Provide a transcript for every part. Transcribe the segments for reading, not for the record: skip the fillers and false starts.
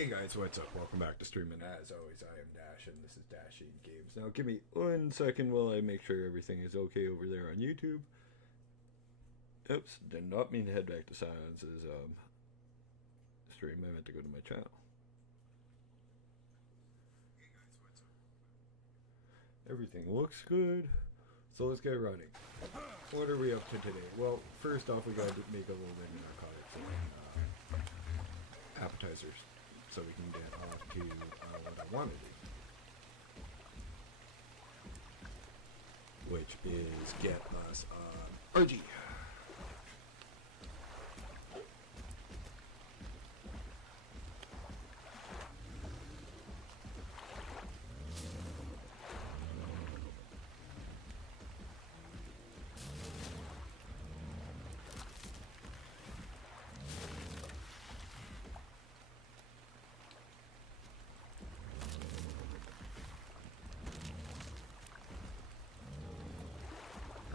Hey guys, what's up? Welcome back to streaming. As always, I am Dash, and this is Dashing Games. Now, give me 1 second while I make sure everything is okay over there on YouTube. Oops, did not mean to head back to Silence's stream. I meant to go to my channel. Hey guys, what's up? Everything looks good, so let's get running. What are we up to today? Well, first off, we gotta make a little bit of narcotics and appetizers, so we can get off to what I want to do, which is get us RG.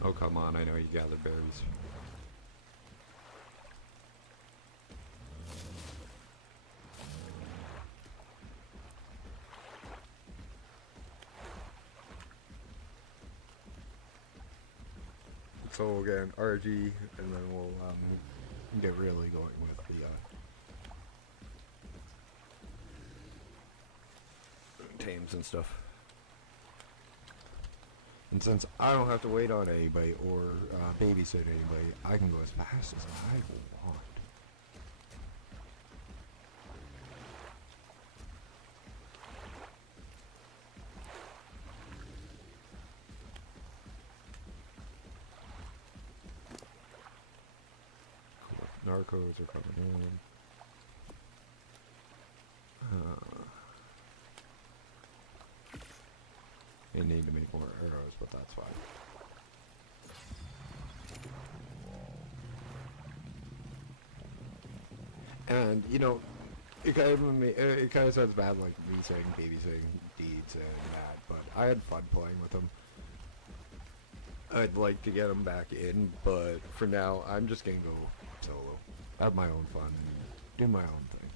Oh, come on, I know you gather berries. So we'll get an RG, and then we'll get really going with the tames and stuff. And since I don't have to wait on anybody or babysit anybody, I can go as fast as I want. Cool. Narcos are coming in. They need to make more arrows, but that's fine. And, you know, it kind of sounds bad, like me saying babysitting deeds and that, but I had fun playing with them. I'd like to get them back in, but for now, I'm just gonna go solo. Have my own fun, do my own thing.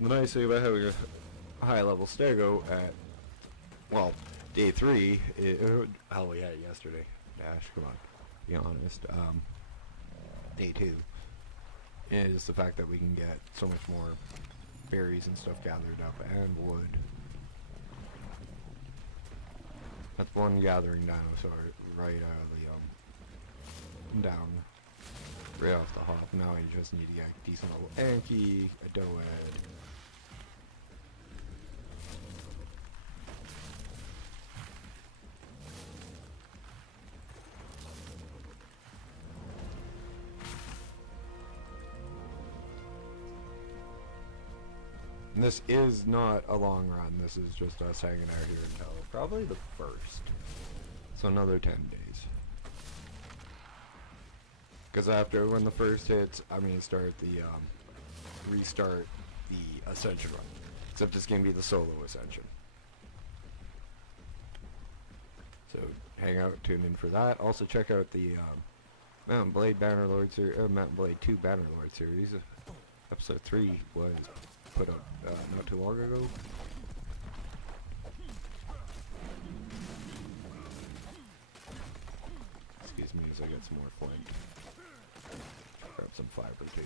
The nice thing about having a high level stego at, well, day 3, hell, we had it yesterday. Dash, come on, be honest. Day 2 is the fact that we can get so much more berries and stuff gathered up, and wood. That's one gathering dinosaur right out of the, down. Right off the hop. Now you just need to get a decent level Anki, a Doed. And this is not a long run. This is just us hanging out here until probably the 1st. So another 10 days. Because after, when the 1st hits, I'm going to start the, restart the Ascension run. Except it's going to be the solo Ascension. So, hang out, tune in for that. Also, check out the, Mountain Blade Bannerlord series, Mountain Blade 2 Bannerlord series. Episode 3 was put up, not too long ago. Excuse me as I get some more flint. Grab some fiber too.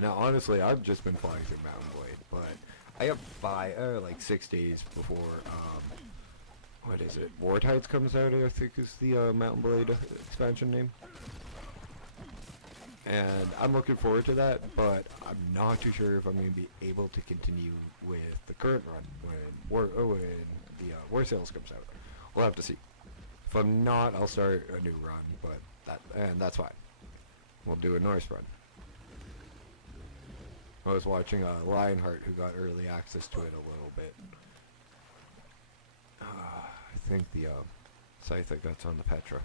Now, honestly, I've just been flying through Mountain Blade, but I have like 6 days before, what is it? War Tides comes out, I think is the Mountain Blade expansion name. And I'm looking forward to that, but I'm not too sure if I'm going to be able to continue with the current run when the War Sales comes out. We'll have to see. If I'm not, I'll start a new run, but that's fine. We'll do a Norse run. I was watching Lionheart, who got early access to it a little bit. I think the scythe I got's on the Petra.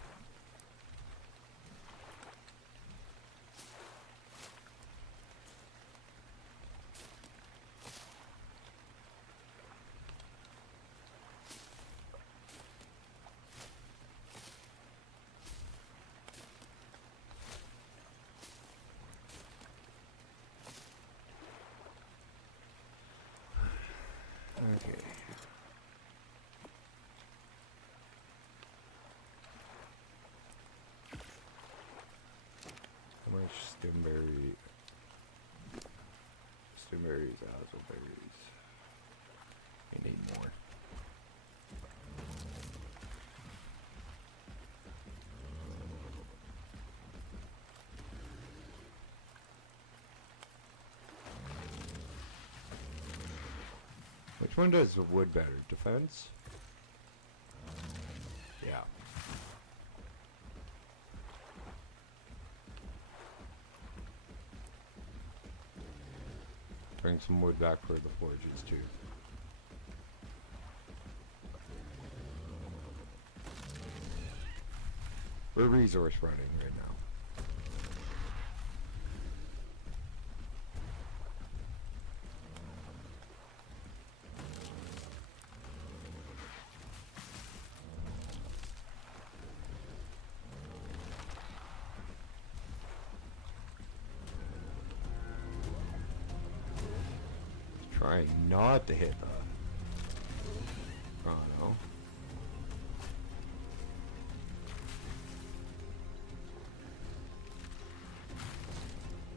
Okay. How much stimberries, hazelberries? We need more. Which one does the wood better? Defense? Yeah. Bring some wood back for the forges too. We're resource running right now. Trying not to hit the Chrono.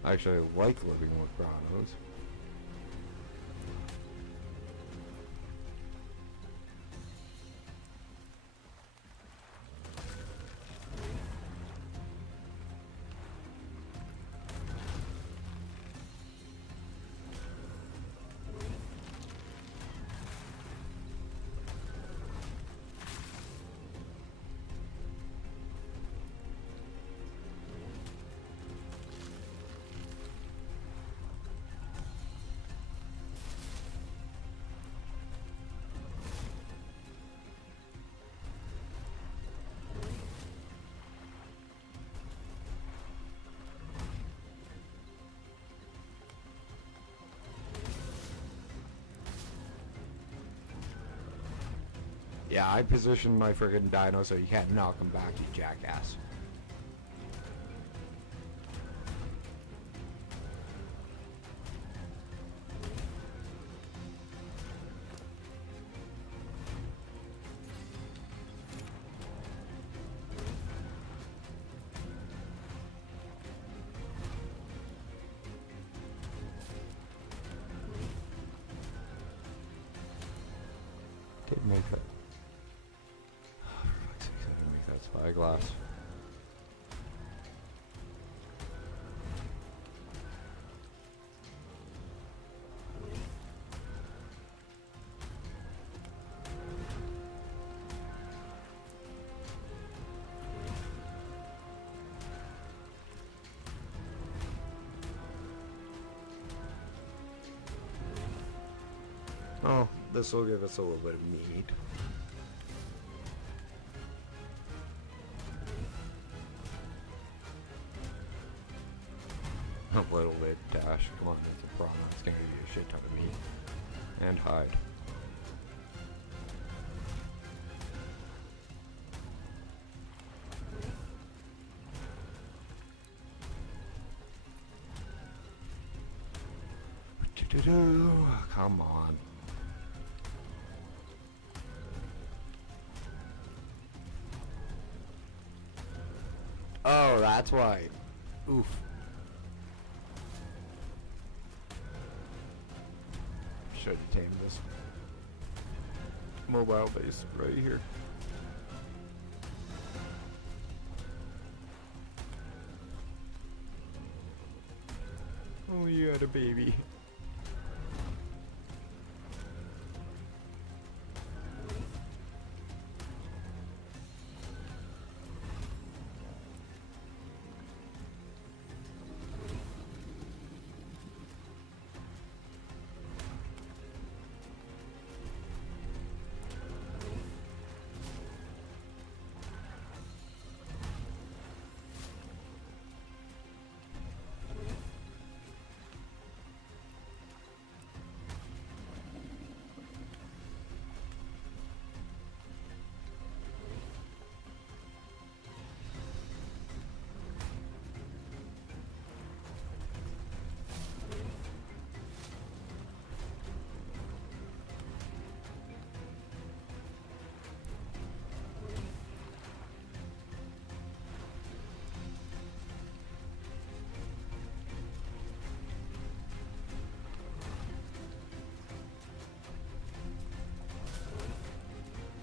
Actually, I like living with Chronos. Yeah, I positioned my friggin' dino so you can't knock him back, you jackass. Didn't make that. I didn't make that spyglass. Oh, this will give us a little bit of meat. A little bit, Dash. Come on, it's a problem. It's gonna give you a shit ton of meat. And hide. Come on. Oh, that's why. Oof. should tame this mobile base right here. Oh, you had a baby.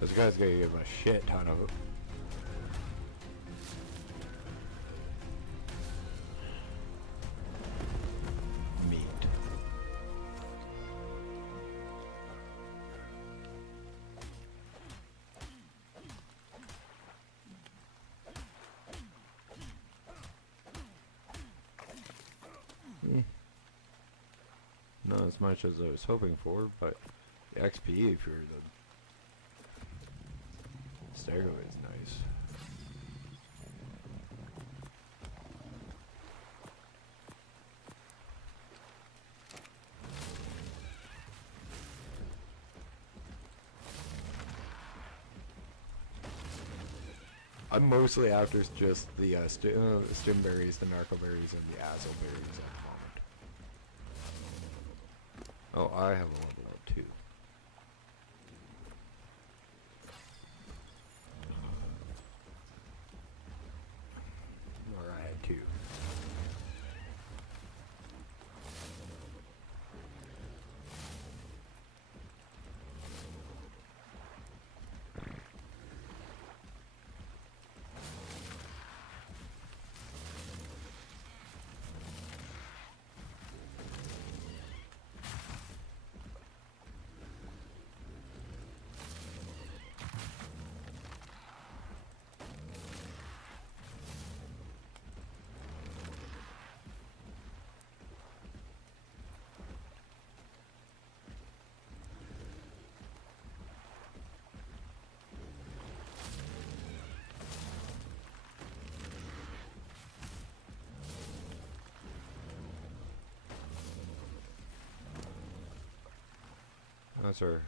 This guy's gonna give a shit ton of meat. Not as much as I was hoping for, but the XP for the Stego is nice. I'm mostly after just the stim berries, the narco berries, and the ASA berries at the moment. Oh, I have a level up too. Or I had two. That's our...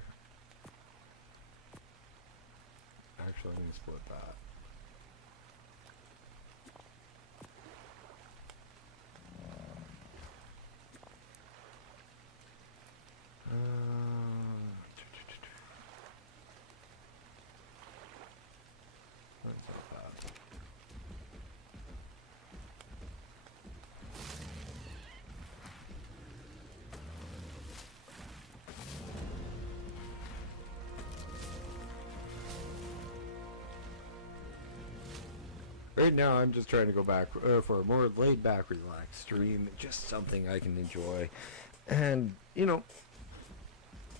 Actually, I can split that. That's not bad. Right now, I'm just trying to go back for a more laid-back, relaxed stream, just something I can enjoy, and, you know,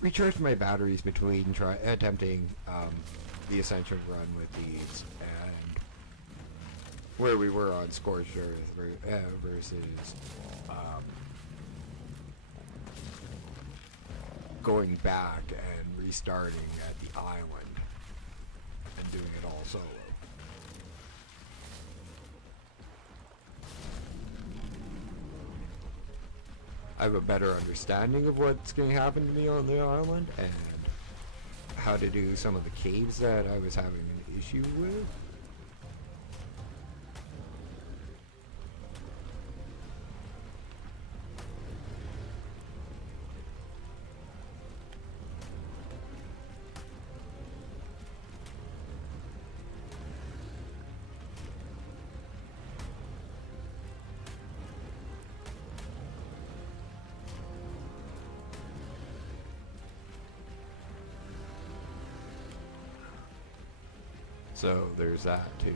recharge my batteries between attempting the Ascension run with these, and where we were on Scorched Earth versus going back and restarting at the island and doing it all solo. I have a better understanding of what's going to happen to me on the island and how to do some of the caves that I was having an issue with. So there's that too.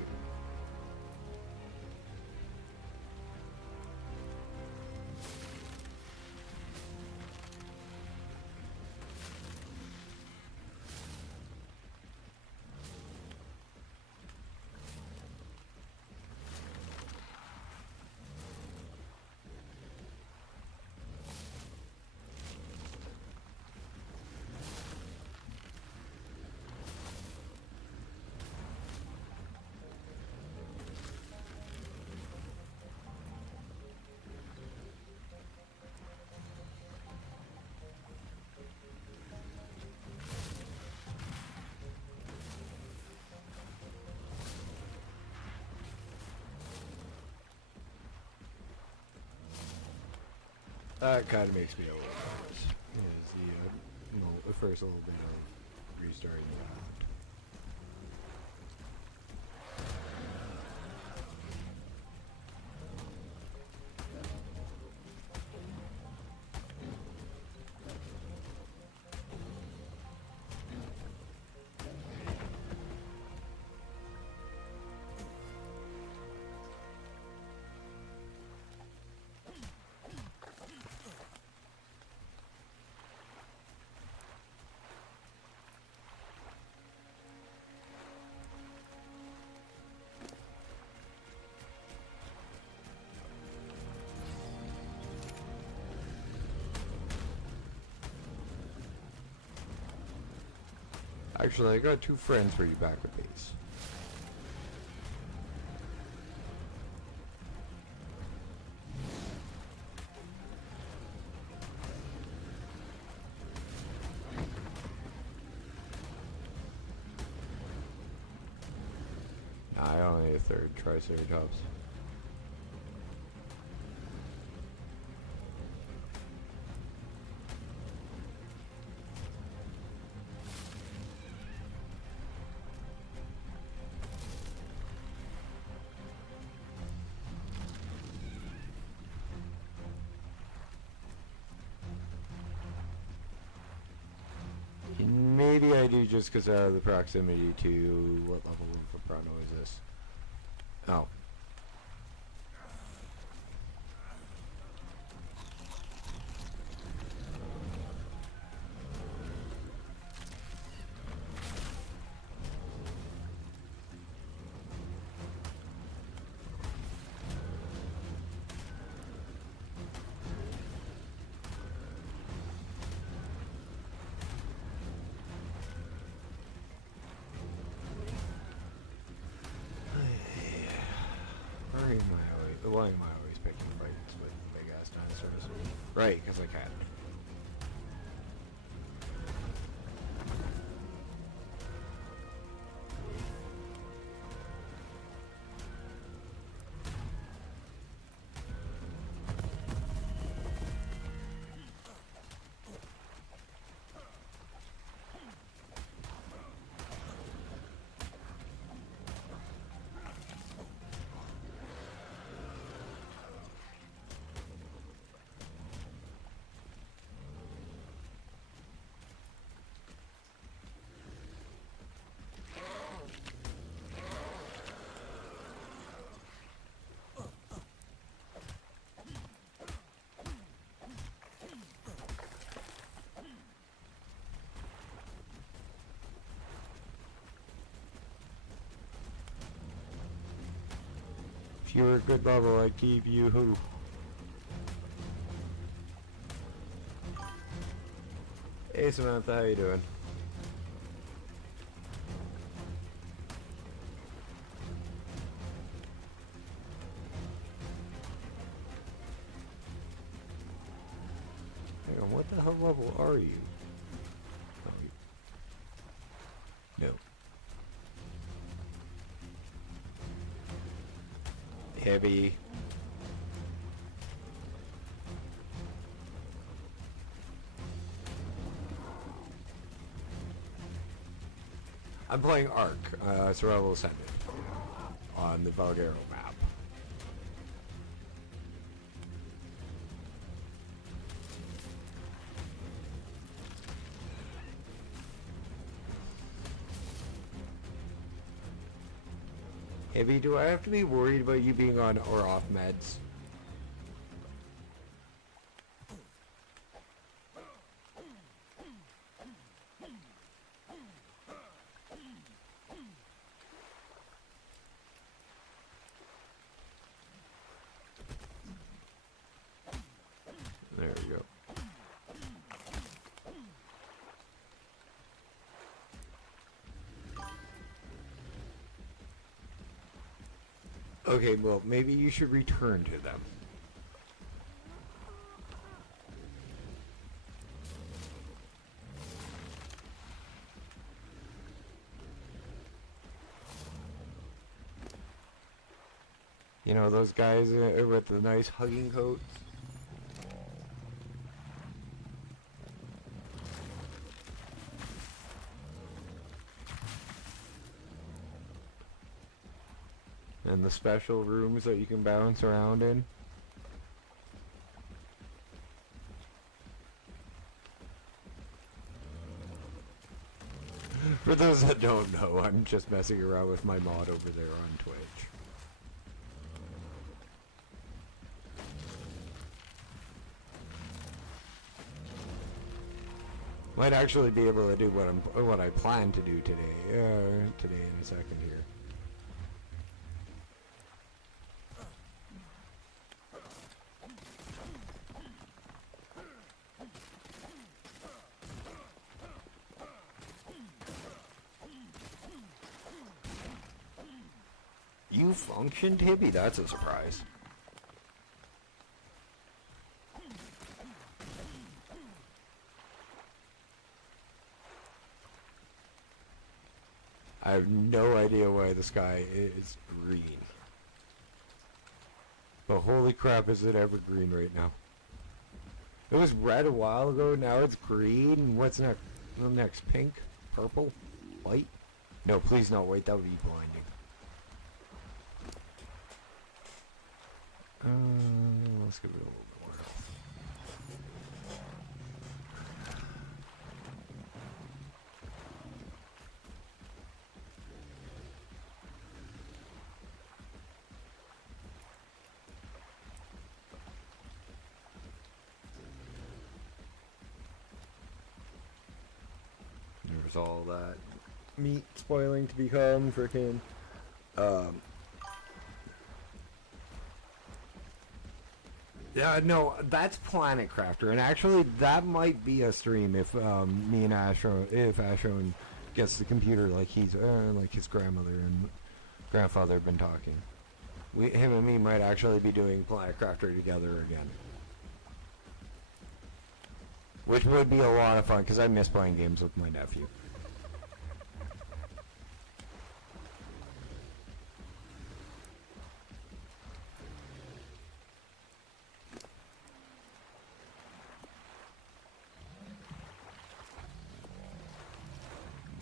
That kind of makes me a little nervous. Is the first little bit of restarting the raft. Actually, I got 2 friends for you back at base. Nah, I only need a 3rd Triceratops. Maybe I do just because of the proximity to what level of Vibrano is this? Oh. Why am I always picking fights with big ass dinosaurs? Right, because I can. If you were a good level, I'd keep you who? Hey Samantha, how you doing? Hang on, what the hell level are you? Oh, no. Heavy. I'm playing Ark Survival Ascended on the Valgureo map. Abby, do I have to be worried about you being on or off meds? There we go. Okay, well, maybe you should return to them. You know, those guys with the nice hugging coats? And the special rooms that you can bounce around in. For those that don't know, I'm just messing around with my mod over there on Twitch. Might actually be able to do what I plan to do today. Today in a second here. You functioned, Hippie? That's a surprise. I have no idea why the sky is green. But holy crap, is it ever green right now. It was red a while ago, now it's green. What's next? Next, pink? Purple? White? No, please not white, that would be blinding. Let's give it a little bit more health. There's all that meat spoiling to become frickin' yeah, no, that's Planet Crafter, and actually that might be a stream if me and Ashon gets the computer like he's like his grandmother and grandfather have been talking. Him and me might actually be doing Planet Crafter together again, which would be a lot of fun because I miss playing games with my nephew.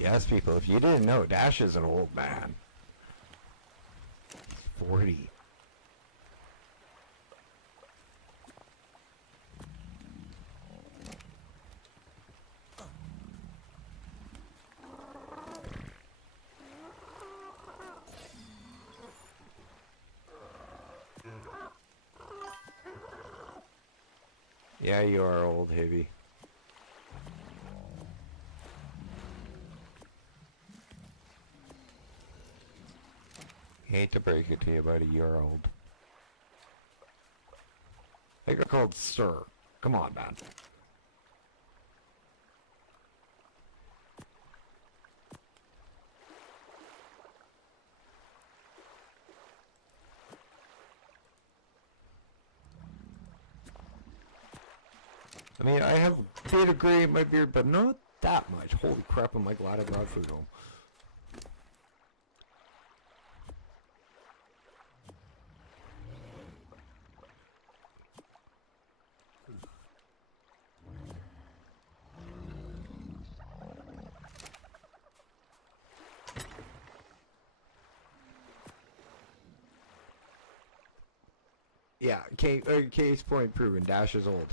Yes, people, if you didn't know, Dash is an old man. He's 40. Yeah, you are old, Hibby. Hate to break it to you, buddy, you're old. I got called Sir. Come on, man. I mean, I have a bit of gray in my beard, but not that much. Holy crap, am I glad I brought food home. Yeah, case point proven. Dash is old.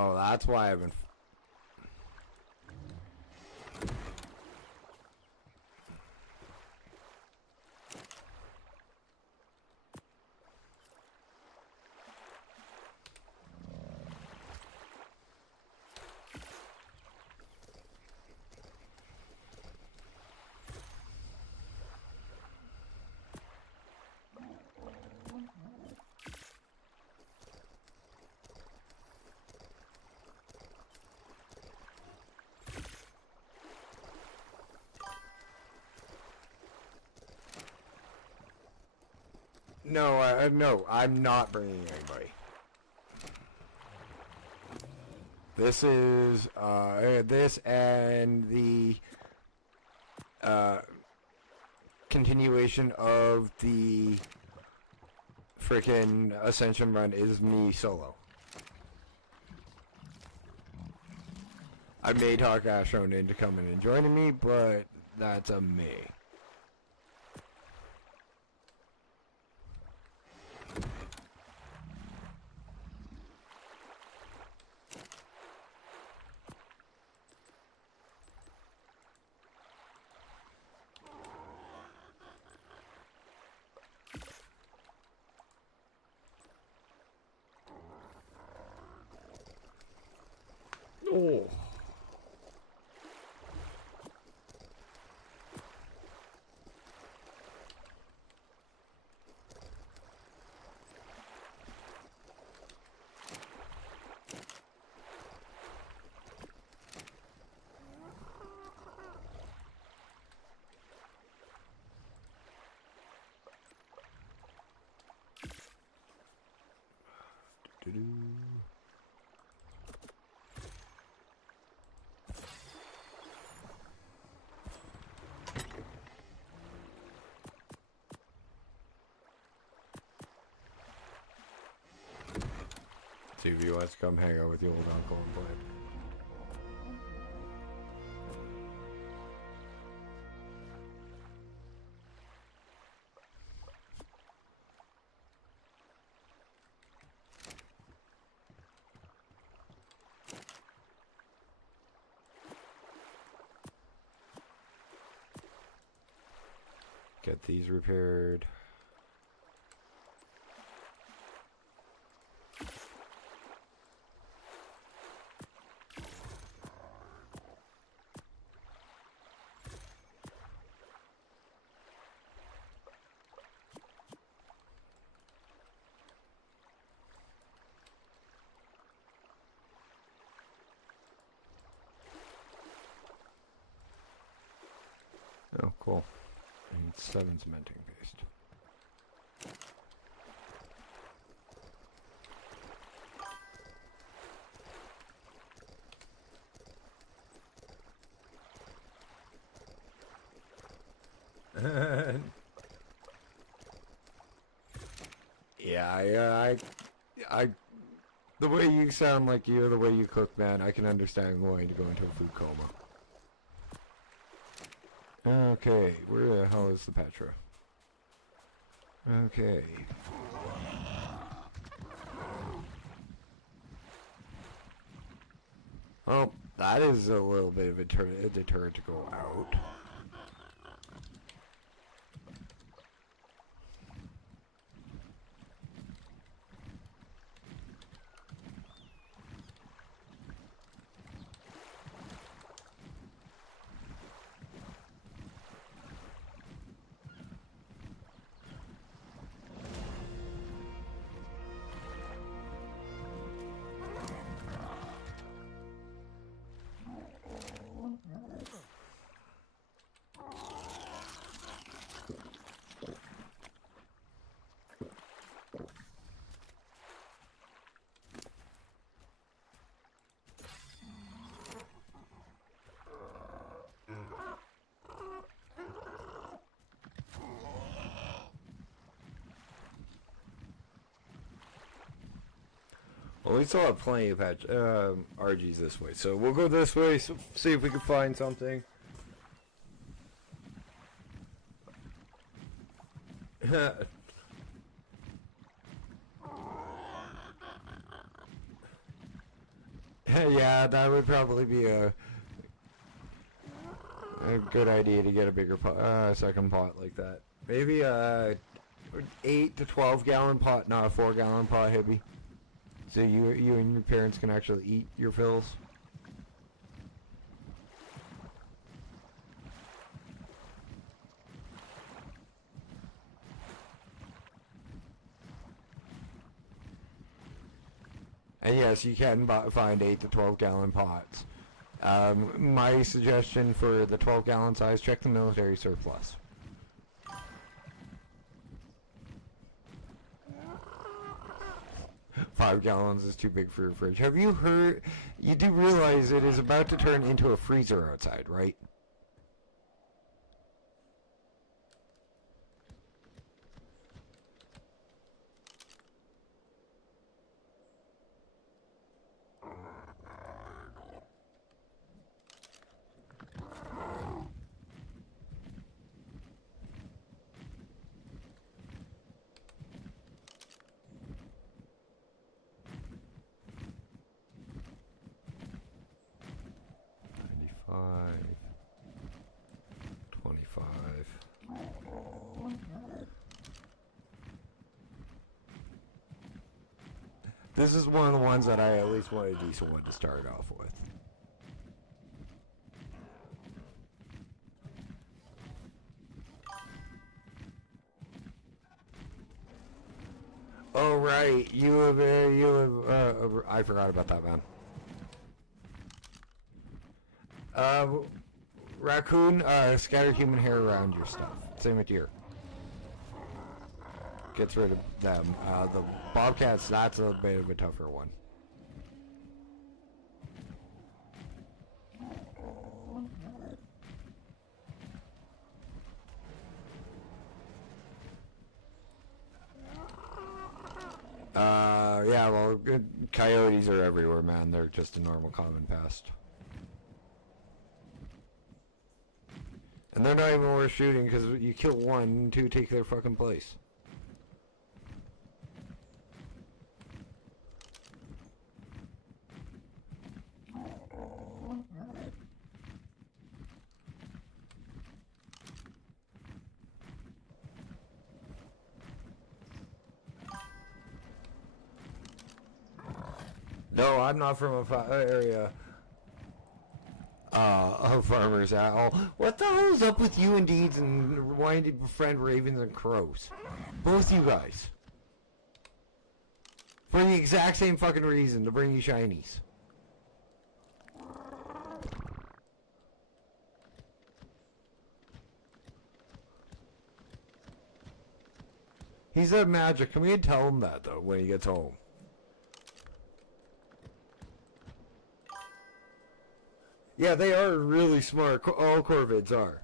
Oh, that's why I've been... No, no, I'm not bringing anybody. This is, this and the, continuation of the frickin' Ascension run is me solo. I may talk Ashron into coming and joining me, but that's a me. Oh. See if he wants to come hang out with the old uncle and play. Get these repaired. Oh, cool. I need 7 cementing paste. Yeah, I, the way you sound like you, the way you cook, man, I can understand going to go into a food coma. Okay, where the hell is the Petra? Okay. Well, that is a little bit of a deterrent to go out. Well, we still have plenty of RGs this way, so we'll go this way, so see if we can find something. Yeah, that would probably be a good idea to get a bigger pot, second pot like that. Maybe a 8 to 12 gallon pot, not a 4 gallon pot, Hibby. So you and your parents can actually eat your fills. And yes, you can find 8 to 12 gallon pots. My suggestion for the 12 gallon size, check the military surplus. Five gallons is too big for your fridge. Have you heard? You do realize it is about to turn into a freezer outside, right? $95, $25. This is one of the ones that I at least want a decent one to start off with. Oh right, I forgot about that, man. Raccoon, scatter human hair around your stuff. Same with deer. Gets rid of them. The bobcats, that's a bit of a tougher one. Yeah, well, coyotes are everywhere, man. They're just a normal common pest. And they're not even worth shooting because you kill one, two take their fucking place. No, I'm not from a area of farmers at all. What the hell is up with you and Deeds and wanting to befriend ravens and crows? Both you guys. For the exact same fucking reason, to bring you shinies. He's at magic. Can we tell him that, though, when he gets home? Yeah, they are really smart. All corvids are.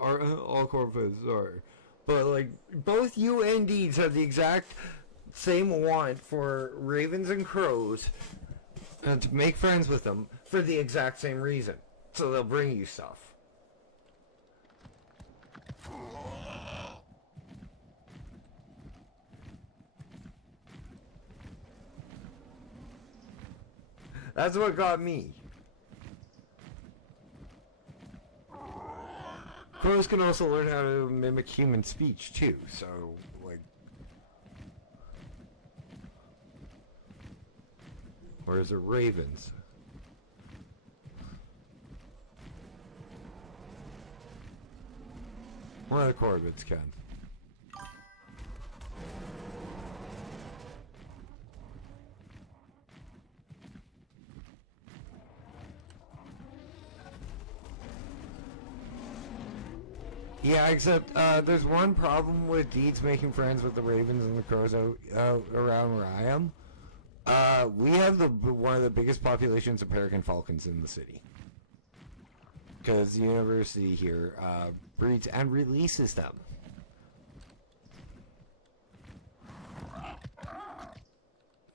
All corvids are. But, like, both you and Deeds have the exact same want for ravens and crows and to make friends with them for the exact same reason. So they'll bring you stuff. That's what got me. Crows can also learn how to mimic human speech, too, so, like... Or is it ravens? One of the corvids can. Yeah, except there's one problem with Deeds making friends with the ravens and the crows out around where I am. We have one of the biggest populations of peregrine falcons in the city. Because the university here breeds and releases them.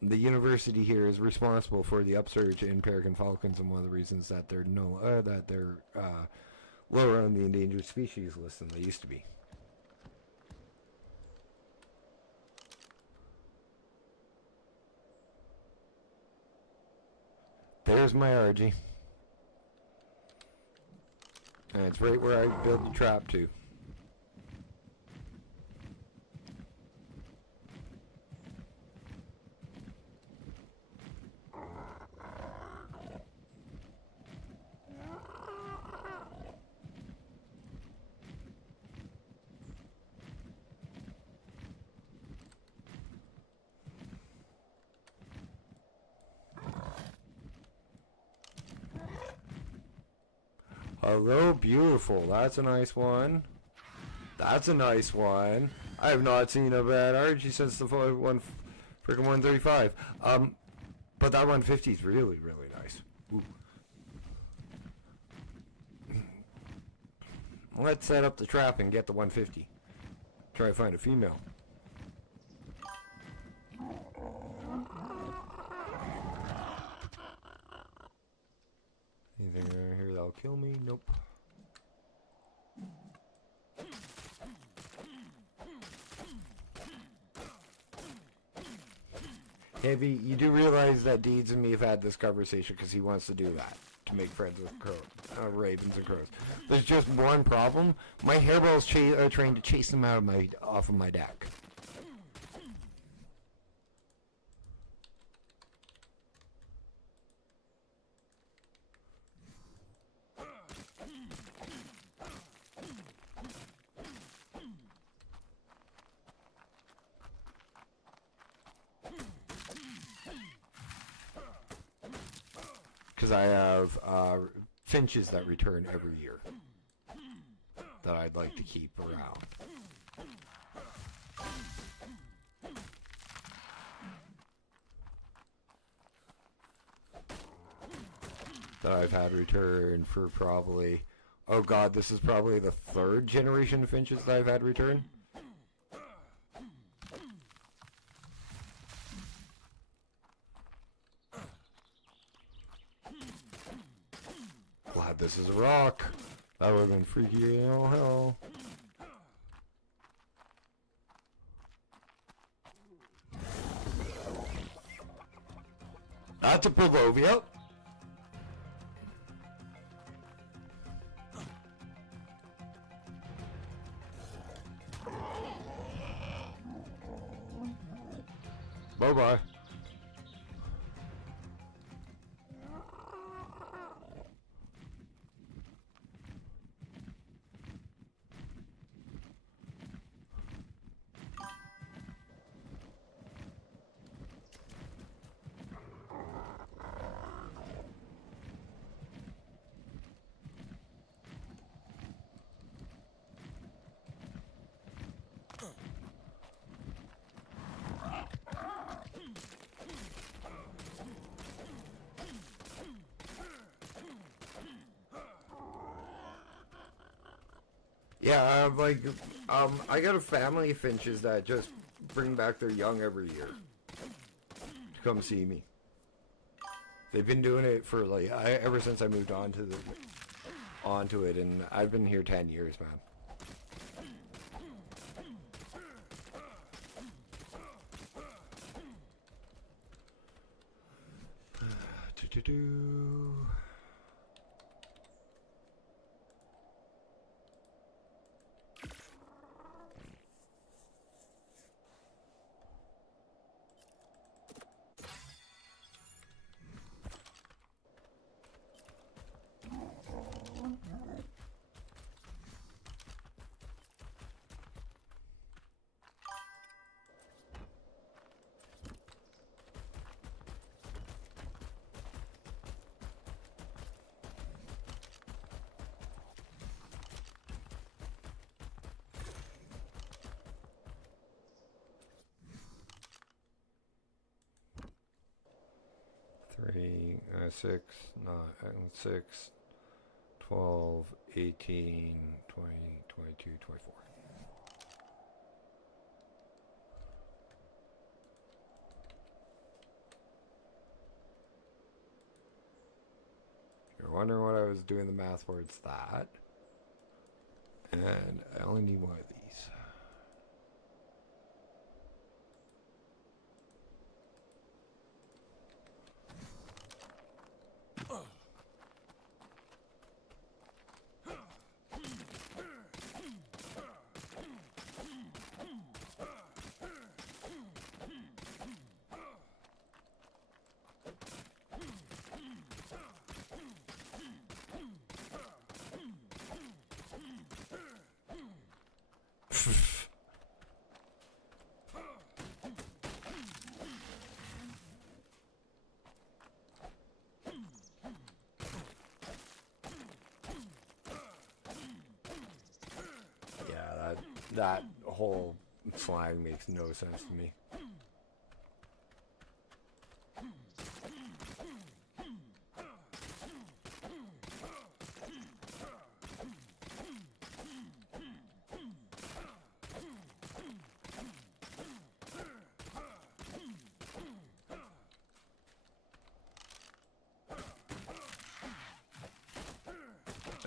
The university here is responsible for the upsurge in peregrine falcons, and one of the reasons that they're lower on the endangered species list than they used to be. There's my RG. And it's right where I built the trap to. Hello, beautiful. That's a nice one. That's a nice one. I have not seen a bad RG since the freaking 135. But that 150 is really, really nice. Ooh. Let's set up the trap and get the 150. Try to find a female. Anything around here that'll kill me? Nope. Heavy, you do realize that Deeds and me have had this conversation because he wants to do that. To make friends with crows, ravens and crows. There's just one problem. My hairball's trained to chase them out of off of my deck. Because I have finches that return every year that I'd like to keep around. That I've had return for probably, oh god, this is probably the third generation of finches that I've had return. Glad this is a rock. That would have been freaky as all hell. That's a Pavlovia. Bye-bye. Yeah, I got a family of finches that just bring back their young every year to come see me. They've been doing it for like ever since I moved onto it, and I've been here 10 years, man. Three, 6, 9, 6, 12, 18, 20, 22, 24. You're wondering what I was doing the math for, it's that. And I only need one of these. That whole slang makes no sense to me.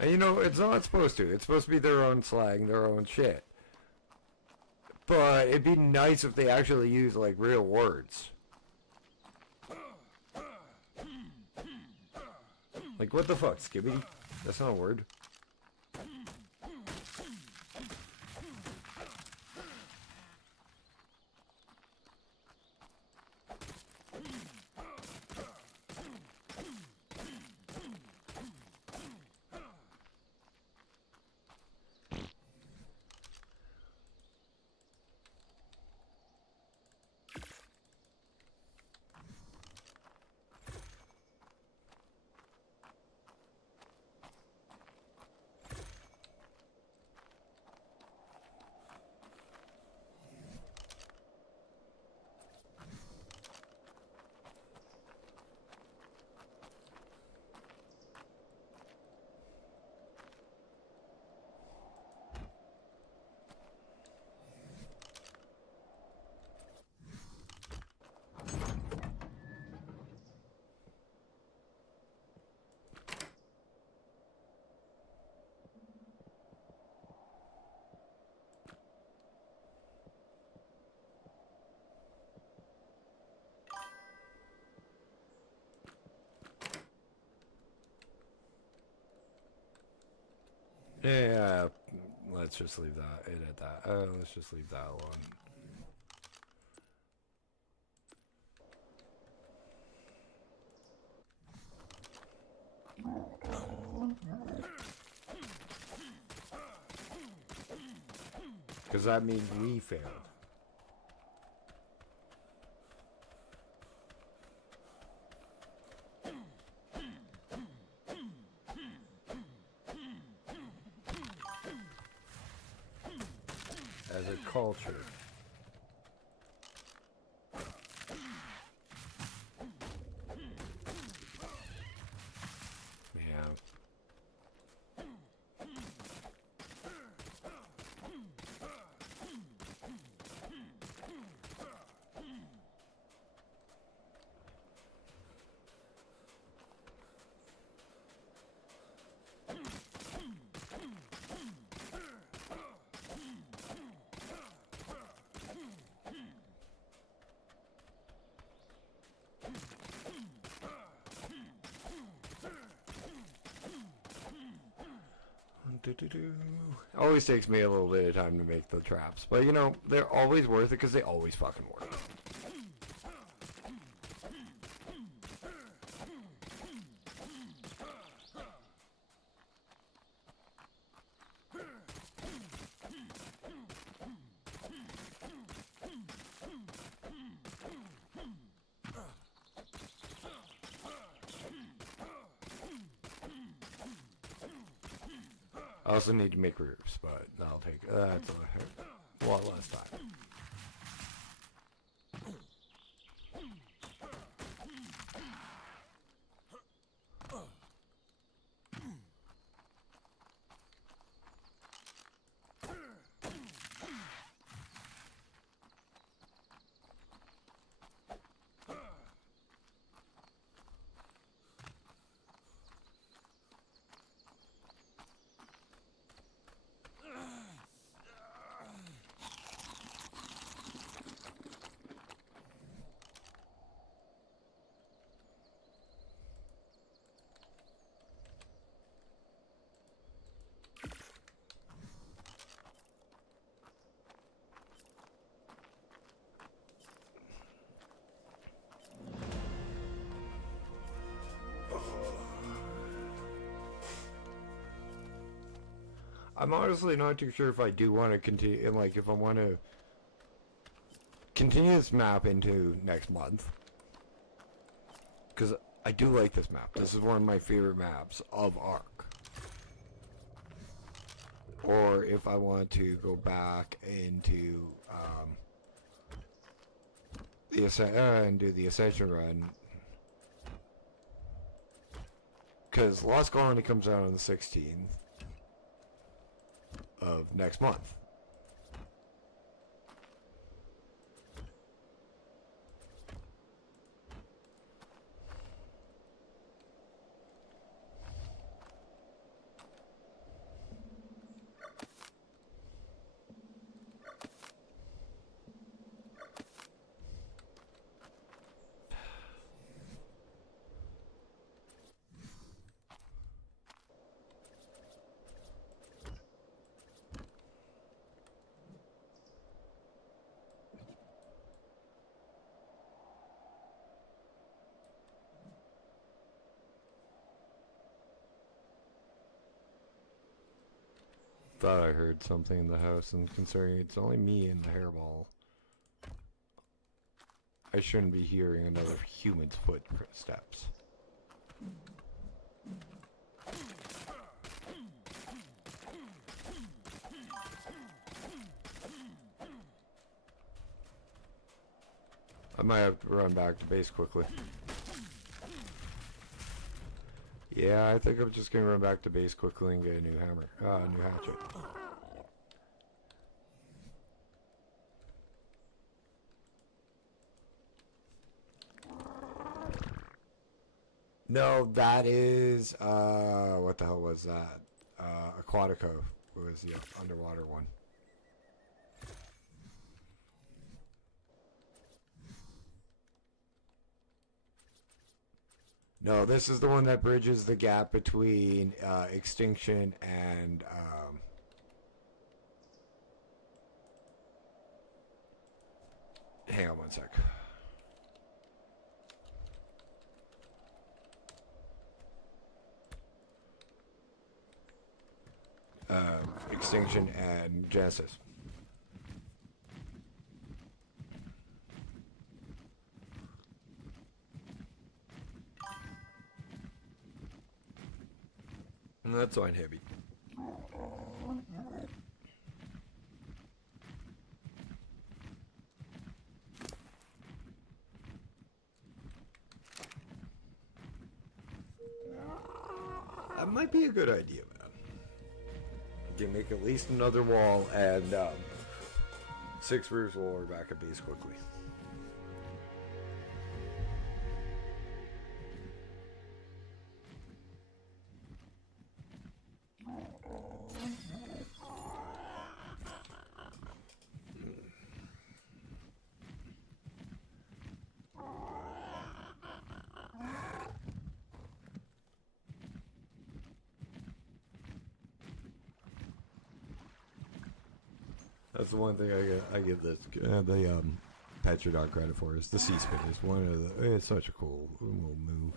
And you know, it's not supposed to. It's supposed to be their own slang, their own shit. But it'd be nice if they actually use, like, real words. Like, what the fuck, Skibby? That's not a word. Yeah, let's just leave that. Edit that. Let's just leave that alone. Because that means we failed. As a culture. Yeah. Always takes me a little bit of time to make the traps, but you know, they're always worth it because they always fucking work. I also need to make roofs, but that'll take that's a lot less time. I'm honestly not too sure if I do want to continue, like, if I want to continue this map into next month. Because I do like this map. This is one of my favorite maps of Ark. or if I want to go back into and do the Ascension run, because Lost Colony comes out on the 16th of next month. Thought I heard something in the house, and considering it's only me and the hairball, I shouldn't be hearing another human's footsteps. I might have to run back to base quickly. Yeah, I think I'm just gonna run back to base quickly and get a new hammer, new hatchet. No, that is, what the hell was that? Aquatico was the underwater one. No, this is the one that bridges the gap between extinction and hang on one sec. Extinction and Genesis. And that's fine, heavy. That might be a good idea, man. You can make at least another wall, and 6 roofs will order back at base quickly. That's the one thing I give this the Petri dog credit for is the sea spin is one of the. It's such a cool little move.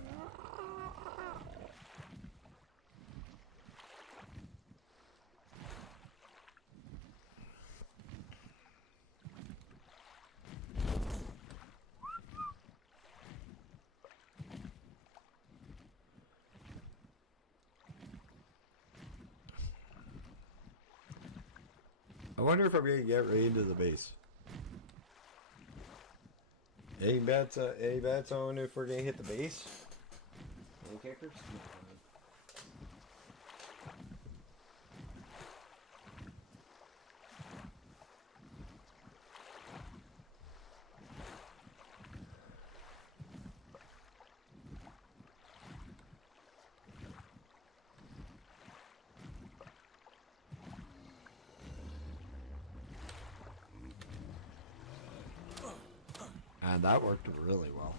I wonder if I'm gonna get right into the base. Any bets on if we're gonna hit the base? Any kickers? And that worked really well.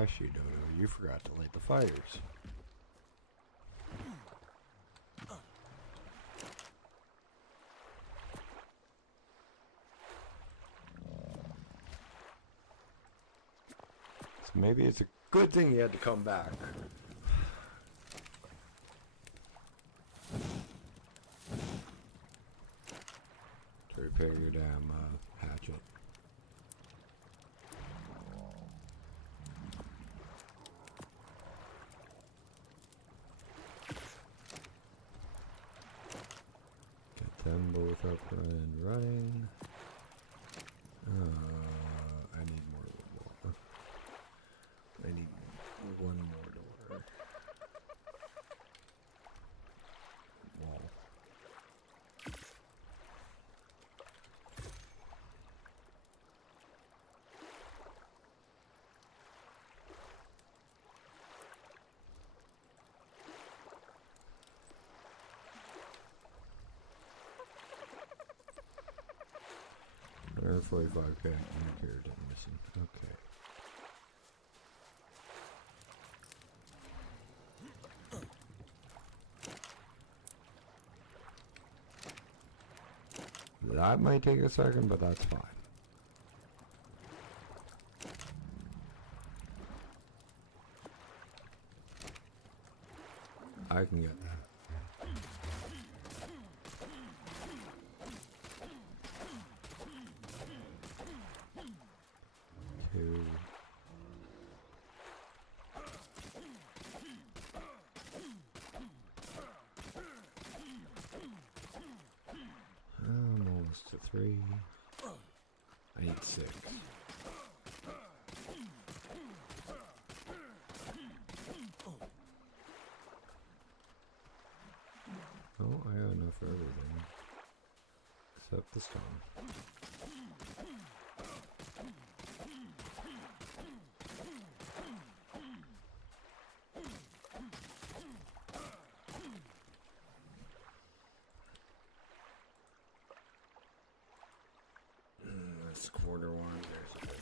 Gosh, you Dodo, you forgot to light the fires. So maybe it's a good thing you had to come back. To repair your damn hatchet. Them both up and running. I need more wood. I need one more door. Wall. Another 45 pack carrot missing. Okay. That might take a second, but that's fine. I can get that. I'm almost to 3. I need 6. Oh, I got enough for everything. Except the stone. That's quarter one. There's a bit.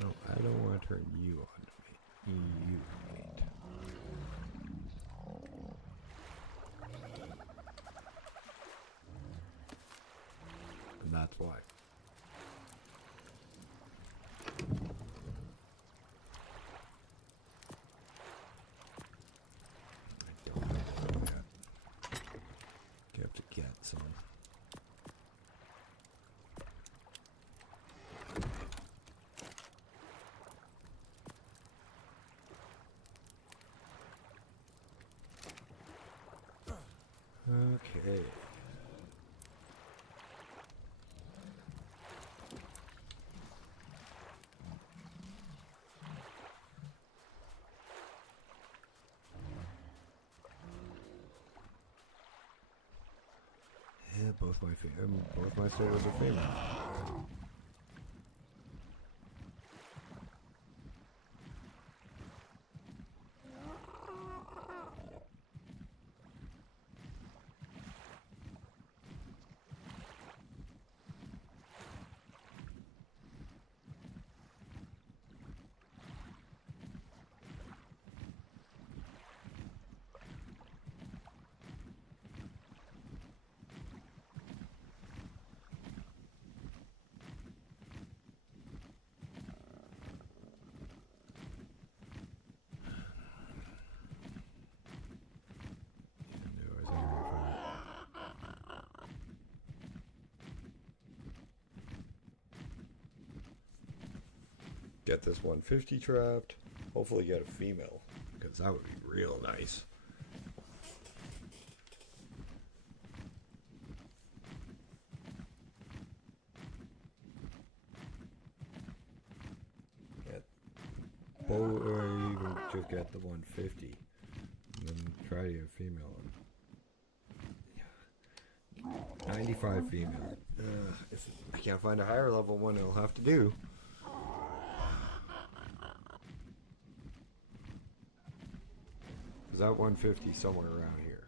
No, I don't want to turn you on to me. You hate. And that's why. I don't have to yet. You have to get some. Okay. Yeah, both my servers are famous. Get this 150 trapped. Hopefully get a female, because that would be real nice. Get both, or even just get the 150 and then try to get a female. 95 female. If I can't find a higher level one, it'll have to do. Is that 150 somewhere around here?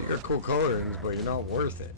You got cool colorings, but you're not worth it.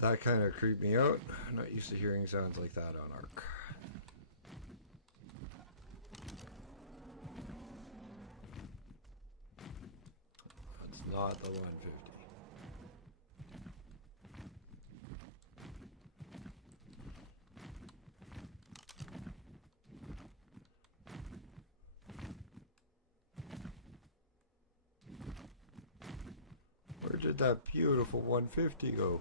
That kind of creeped me out. I'm not used to hearing sounds like that on Ark. That's not the 150. Where did that beautiful 150 go?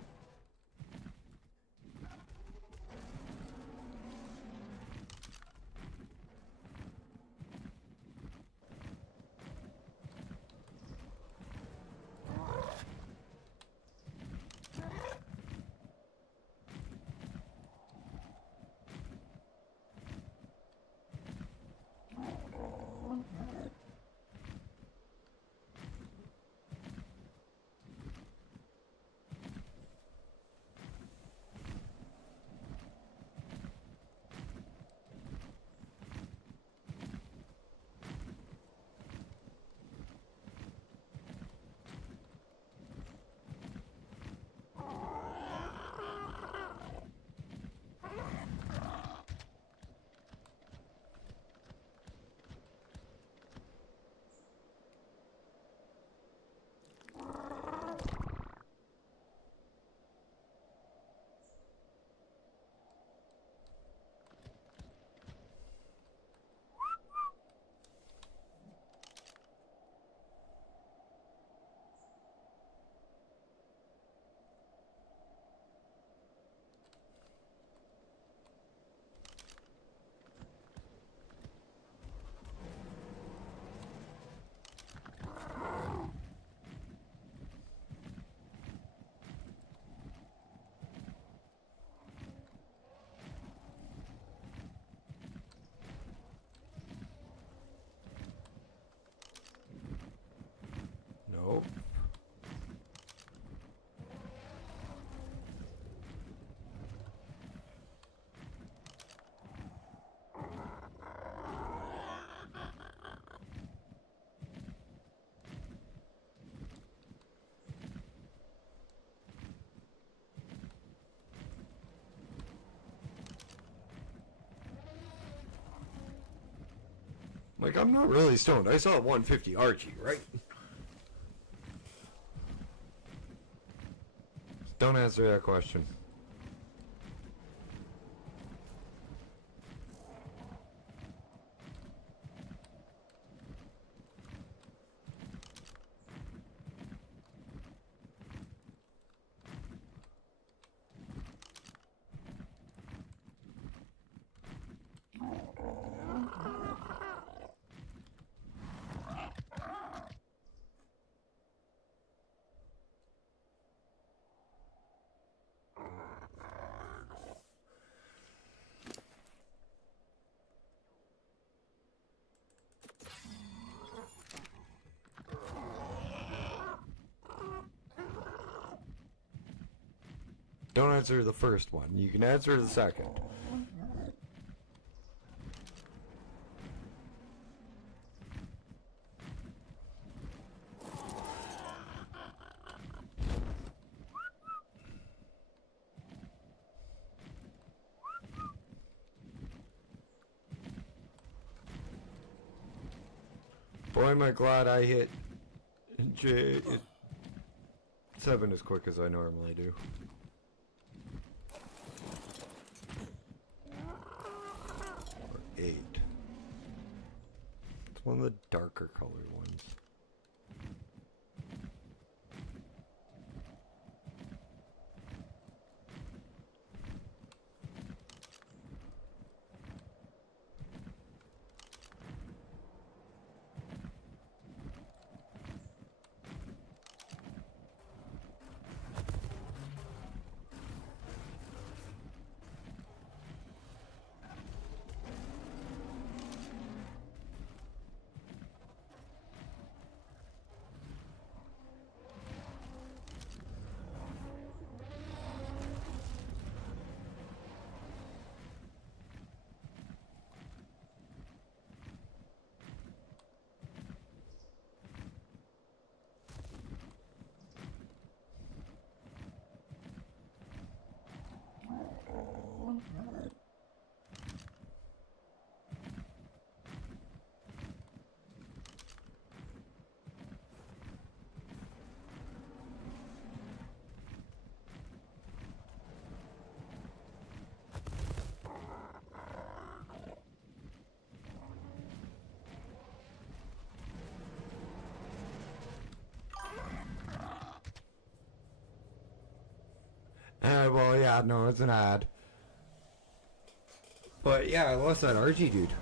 Like, I'm not really stoned. I saw a 150 Archie, right? Don't answer that question. Don't answer the first one. You can answer the second. Boy, am I glad I hit J7 as quick as I normally do. Or 8. It's one of the darker colored ones. Well, yeah, no, it's an ad. But yeah, I lost that Archie dude.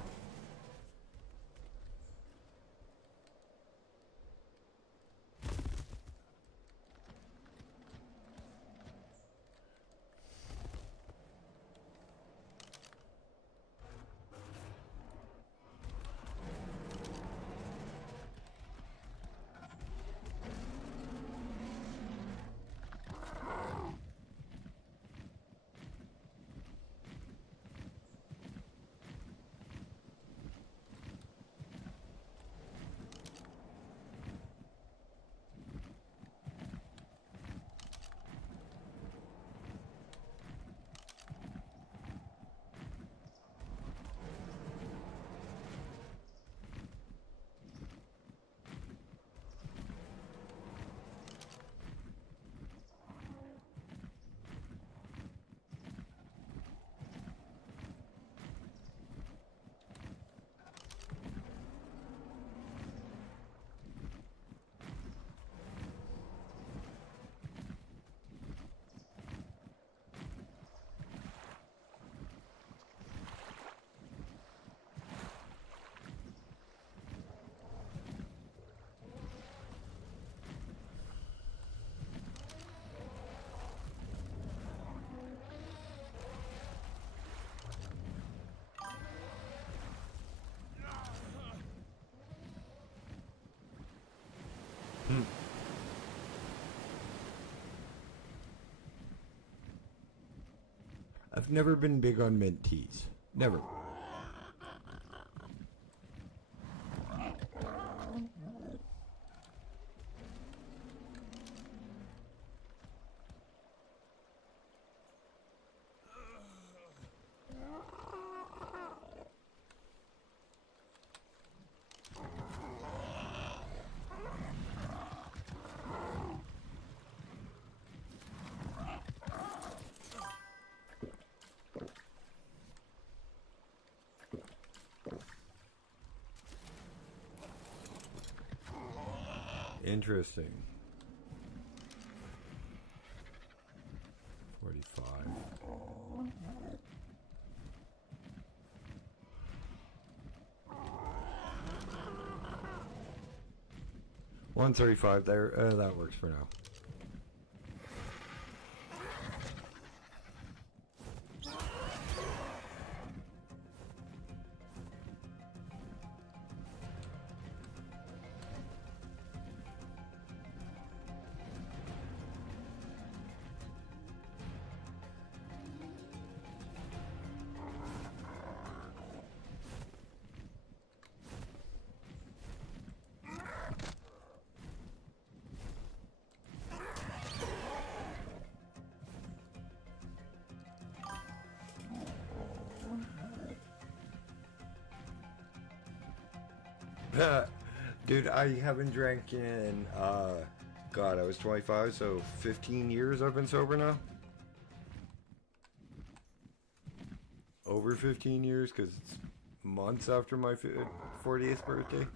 I've never been big on mint teas. Never. Interesting. 45. $135 there. That works for now. Dude, I haven't drank in, God, I was 25, so 15 years I've been sober now? Over 15 years, because it's months after my 40th birthday.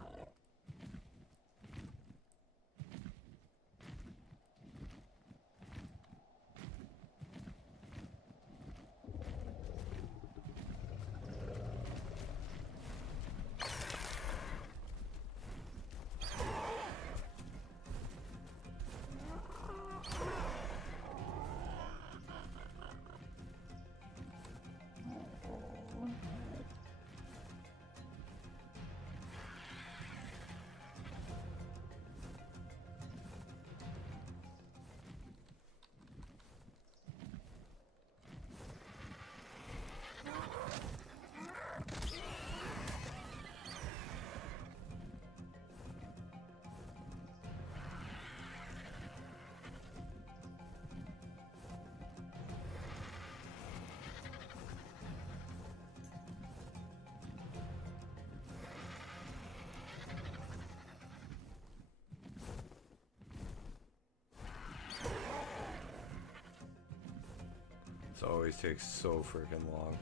It always takes so freaking long.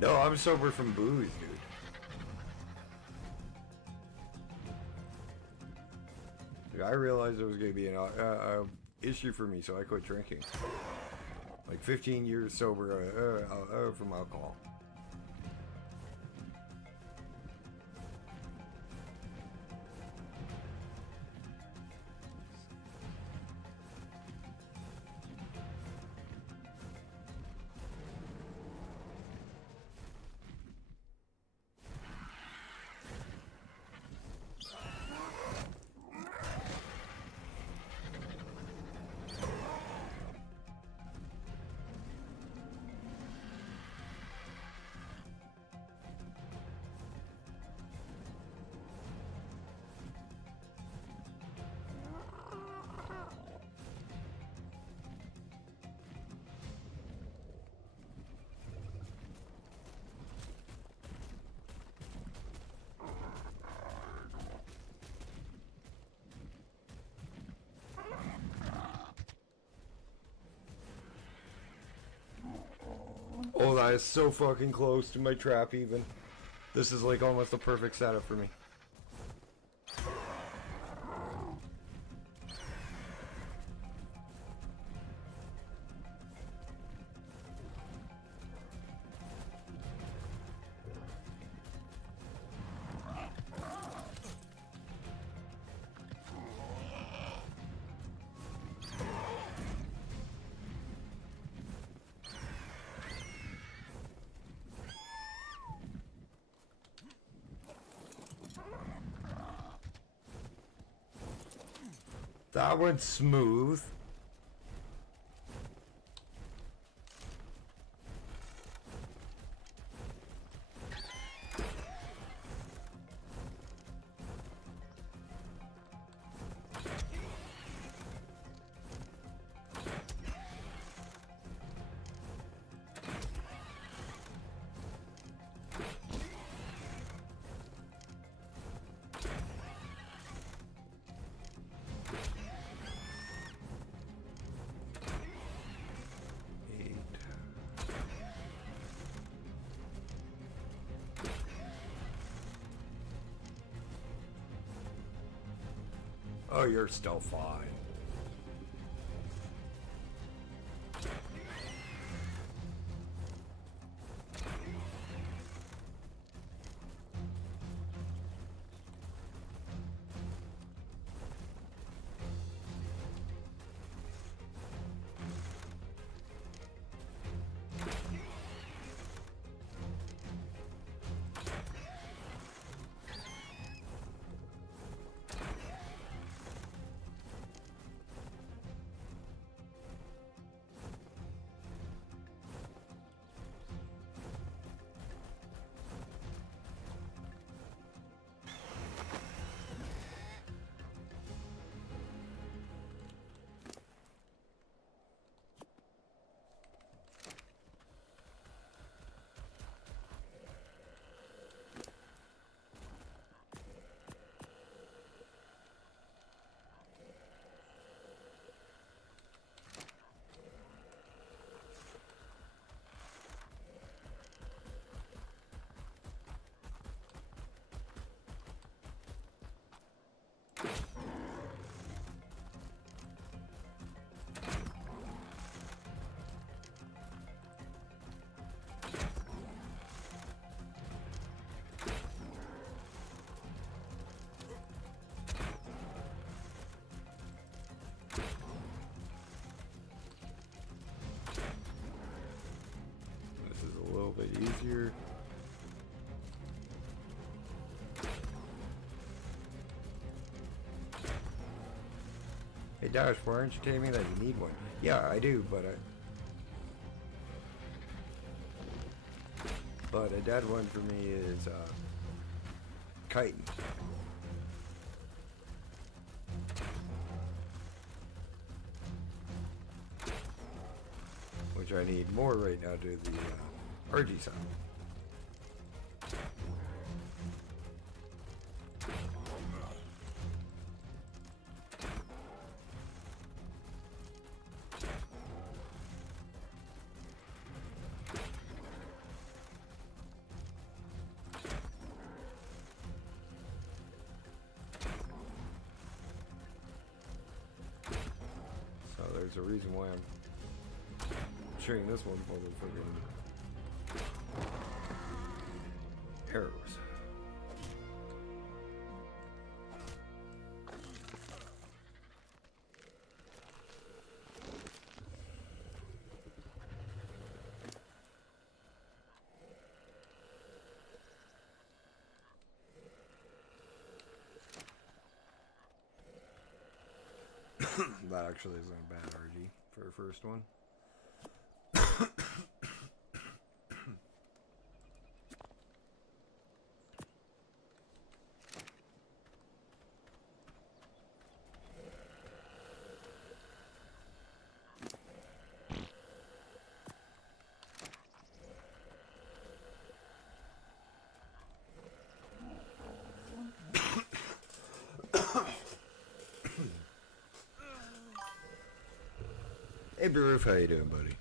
No, I'm sober from booze, dude. Like, I realized it was going to be an issue for me, so I quit drinking. Like 15 years sober from alcohol. Oh, that is so fucking close to my trap even. This is like almost a perfect setup for me. That one's smooth. Oh, you're still fine. A little bit easier. Hey Dash, why aren't you telling me that you need one? Yeah, I do, but a dead one for me is chitin. Which I need more right now to do the RG sound. So there's a reason why I'm shooting this one for the friggin' arrows. That actually isn't a bad RG for a first one. Hey Baroof, how you doing, buddy?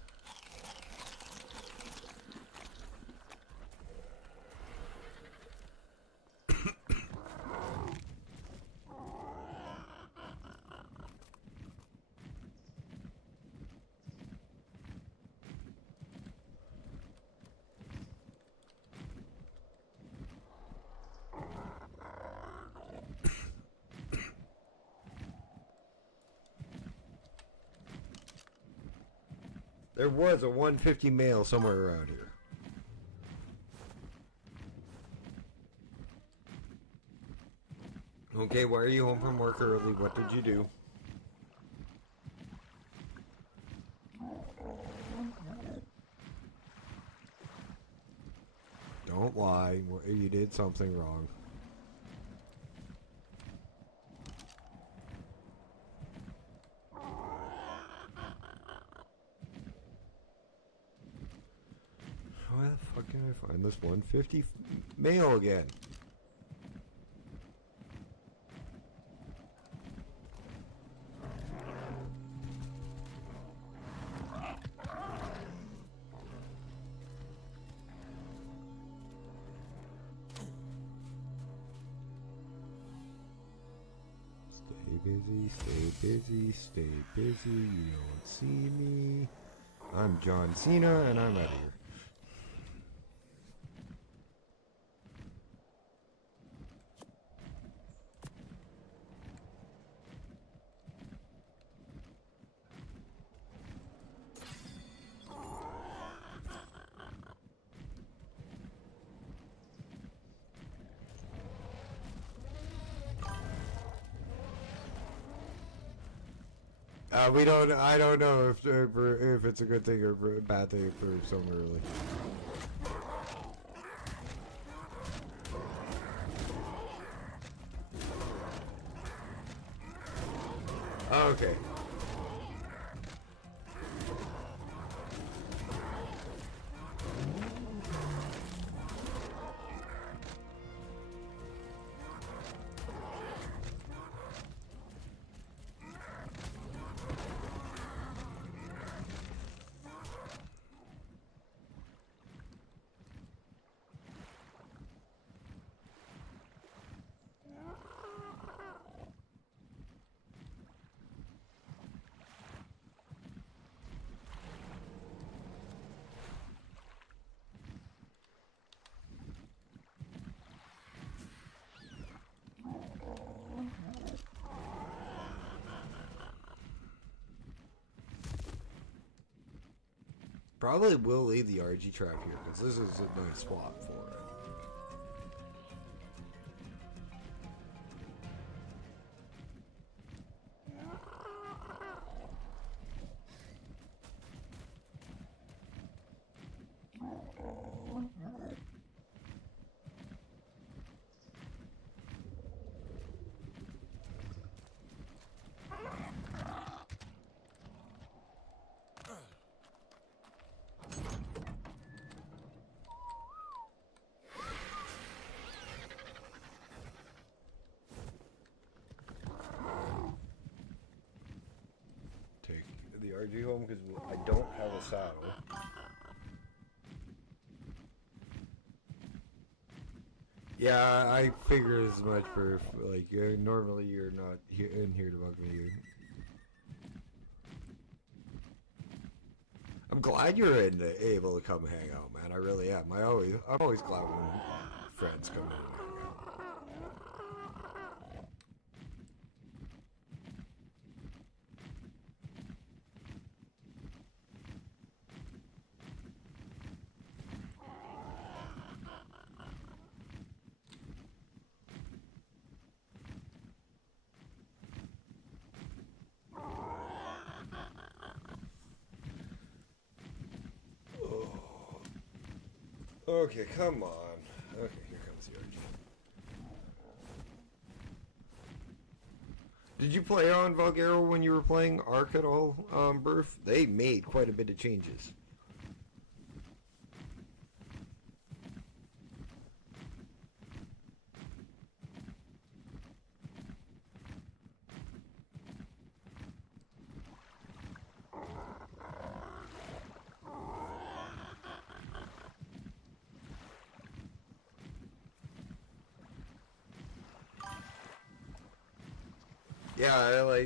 There was a 150 male somewhere around here. Okay, why are you home from work early? What did you do? Don't lie. You did something wrong. Why the fuck can I find this 150 mail again? Stay busy, stay busy, stay busy. You don't see me. I'm John Cena, and I'm out of here. I don't know if it's a good thing or a bad thing for so early. Okay. Probably will leave the RG trap here because this is a nice swap for it. The RG home because I don't have a saddle. Yeah, I figure as much for like normally you're not in here to bug me. I'm glad you're able to come hang out, man. I really am. I'm always glad when friends come in and hang out. Okay, come on. Okay, here comes the RG. Did you play on Valgureo when you were playing Ark at all, Burf? They made quite a bit of changes. Yeah,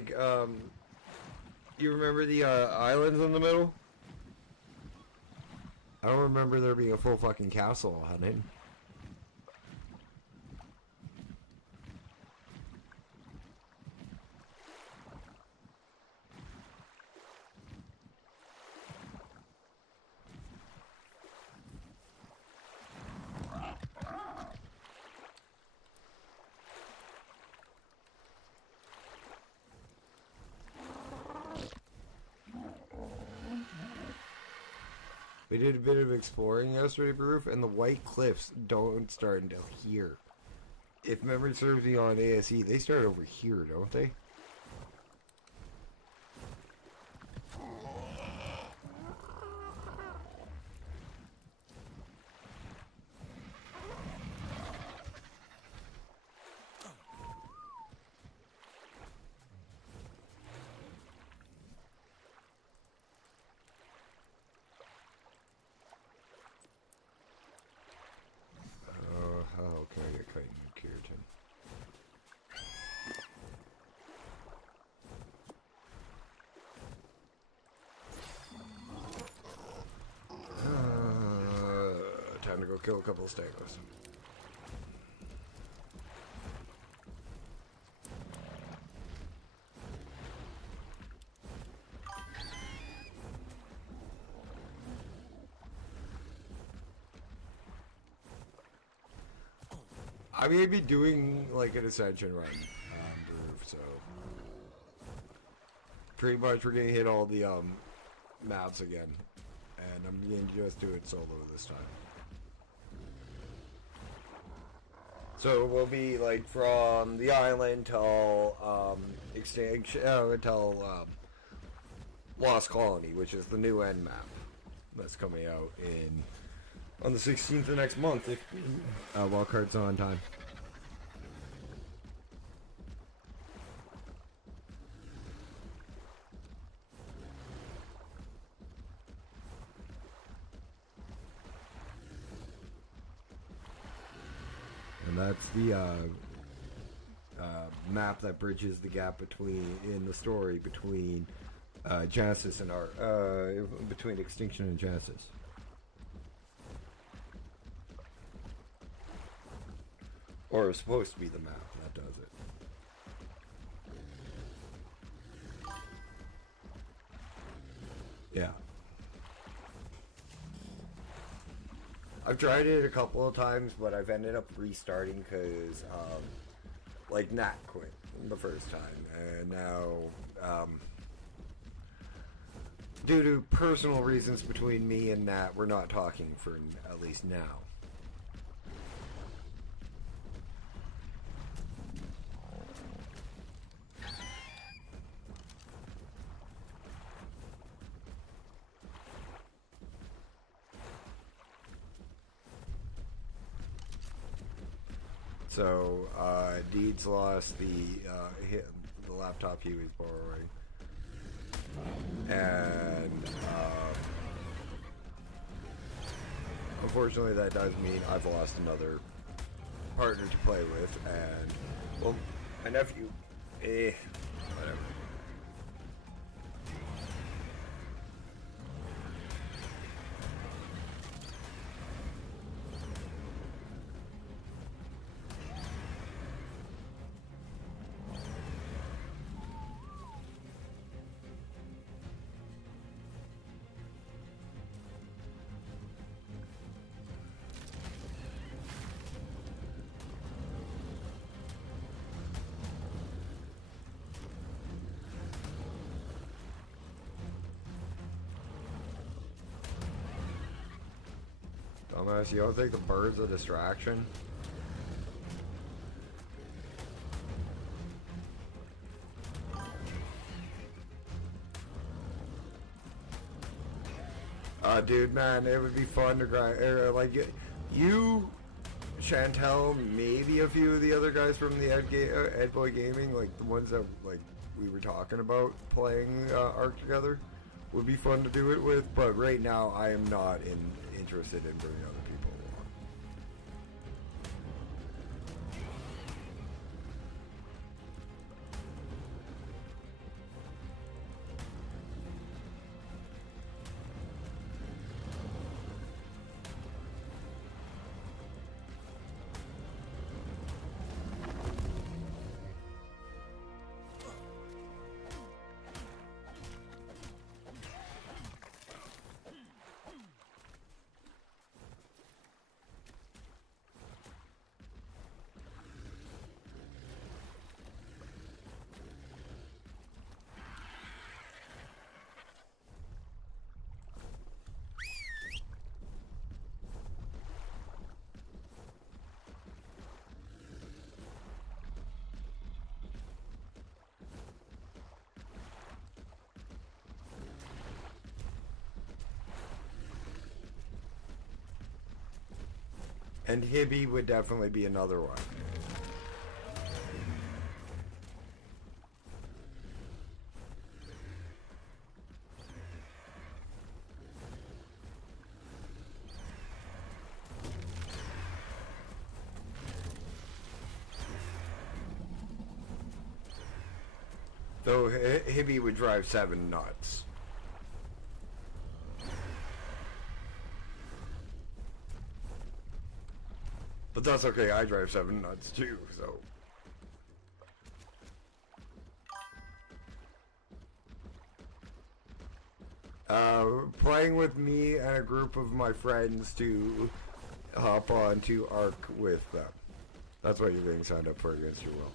you remember the islands in the middle? I don't remember there being a full fucking castle on it. We did a bit of exploring yesterday, Proof, and the White Cliffs don't start until here. If memory serves me on ASE, they start over here, don't they? How can I get chitin and keratin? Time to go kill a couple of stegos. I may be doing like an ascension run, so pretty much we're gonna hit all the maps again, and I'm gonna just do it solo this time. So we'll be like from the island till extinction, until Lost Colony, which is the new end map that's coming out on the 16th of next month if Wildcards on time. And that's the map that bridges the gap in the story between Genesis and between Extinction and Genesis. Or it's supposed to be the map that does it. Yeah. I've tried it a couple of times, but I've ended up restarting because, like, Nat quit the first time. And now, due to personal reasons between me and Nat, we're not talking for at least now. So, Deeds lost the laptop he was borrowing, and unfortunately that does mean I've lost another partner to play with, and, well, my nephew, whatever. Dumbass, you don't think the bird's a distraction? Dude, man, it would be fun to grind, like, you, Chantel, maybe a few of the other guys from the Ed Boy Gaming, like, the ones that, like, we were talking about playing Ark together, would be fun to do it with, but right now, I am not interested in bringing other people along. And Hibby would definitely be another one. Though Hibby would drive 7 nuts. But that's okay, I drive 7 nuts too, so. Playing with me and a group of my friends to hop onto Ark with them. That's what you're getting signed up for against your will.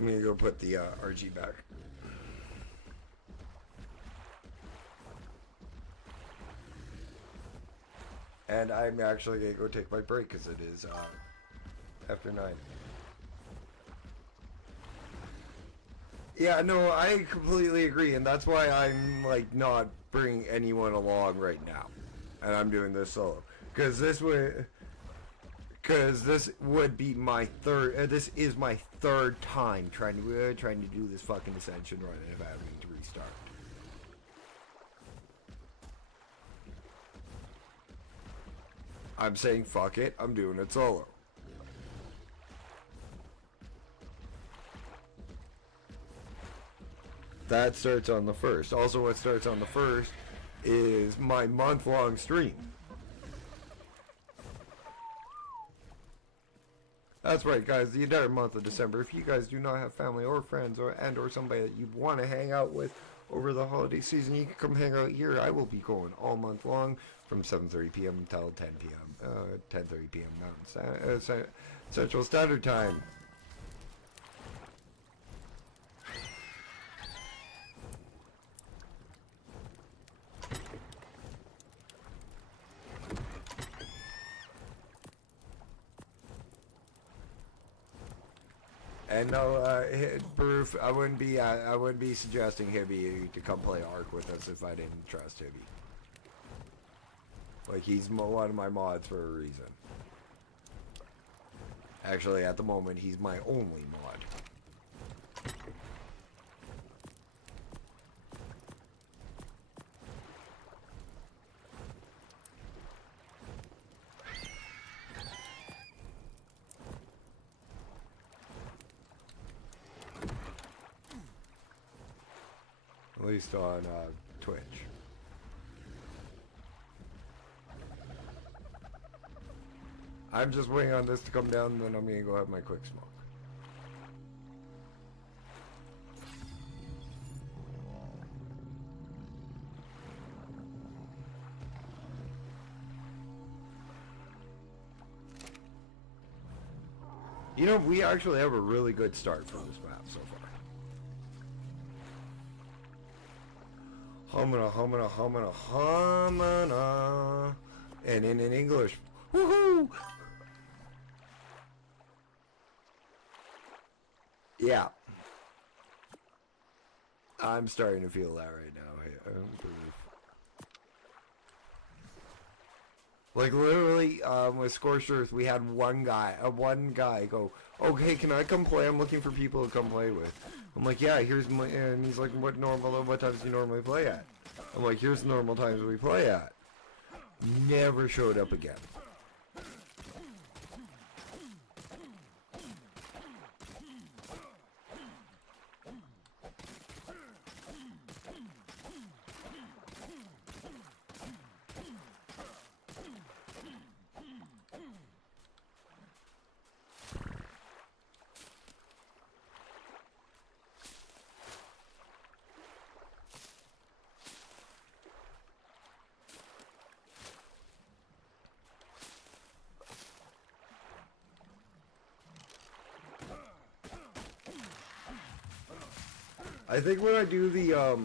I'm gonna go put the RG back. And I'm actually gonna go take my break because it is after 9. Yeah, no, I completely agree, and that's why I'm like not bringing anyone along right now, and I'm doing this solo because this would be my third. This is my third time trying to do this fucking ascension run, and having to restart. I'm saying fuck it. I'm doing it solo. That starts on the 1st. Also, what starts on the 1st is my month-long stream. That's right, guys, the entire month of December. If you guys do not have family or friends or somebody that you want to hang out with over the holiday season, you can come hang out here. I will be going all month long from 7:30 p.m. until 10 p.m. 10:30 p.m. Mountain Central Standard Time. And no, Proof, I wouldn't be suggesting Hibby to come play Ark with us if I didn't trust Hibby. Like, he's one of my mods for a reason. Actually, at the moment, he's my only mod. At least on Twitch. I'm just waiting on this to come down, and then I'm gonna go have my quick smoke. You know, we actually have a really good start for this map so far. Humana, humana, humana, humana. And in English. Woohoo! Yeah. I'm starting to feel that right now. Like literally, with Scorched Earth, we had one guy go, "Okay, can I come play? I'm looking for people to come play with." I'm like, "Yeah, here's my," and he's like, what times do you normally play at?" I'm like, "Here's the normal times we play at." Never showed up again. I think when I do the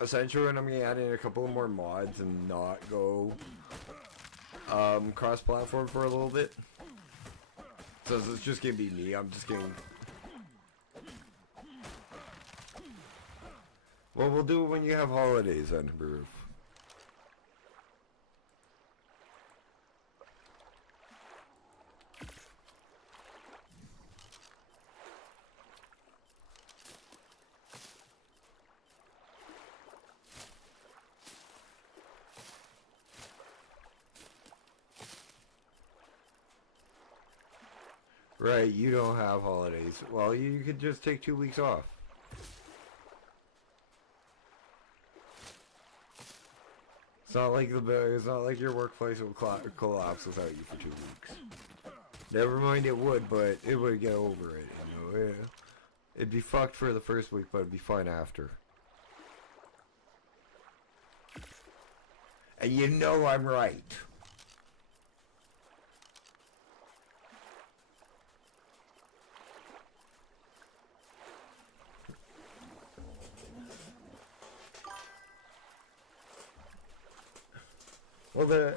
Ascension, I'm gonna add in a couple of more mods and not go cross-platform for a little bit. So it's just gonna be me. I'm just getting. Well, we'll do it when you have holidays on the roof. Right, you don't have holidays. Well, you could just take 2 weeks off. It's not like your workplace will collapse without you for 2 weeks. Never mind, it would, but it would get over it. You know, yeah. It'd be fucked for the first week, but it'd be fine after. And you know I'm right. Well,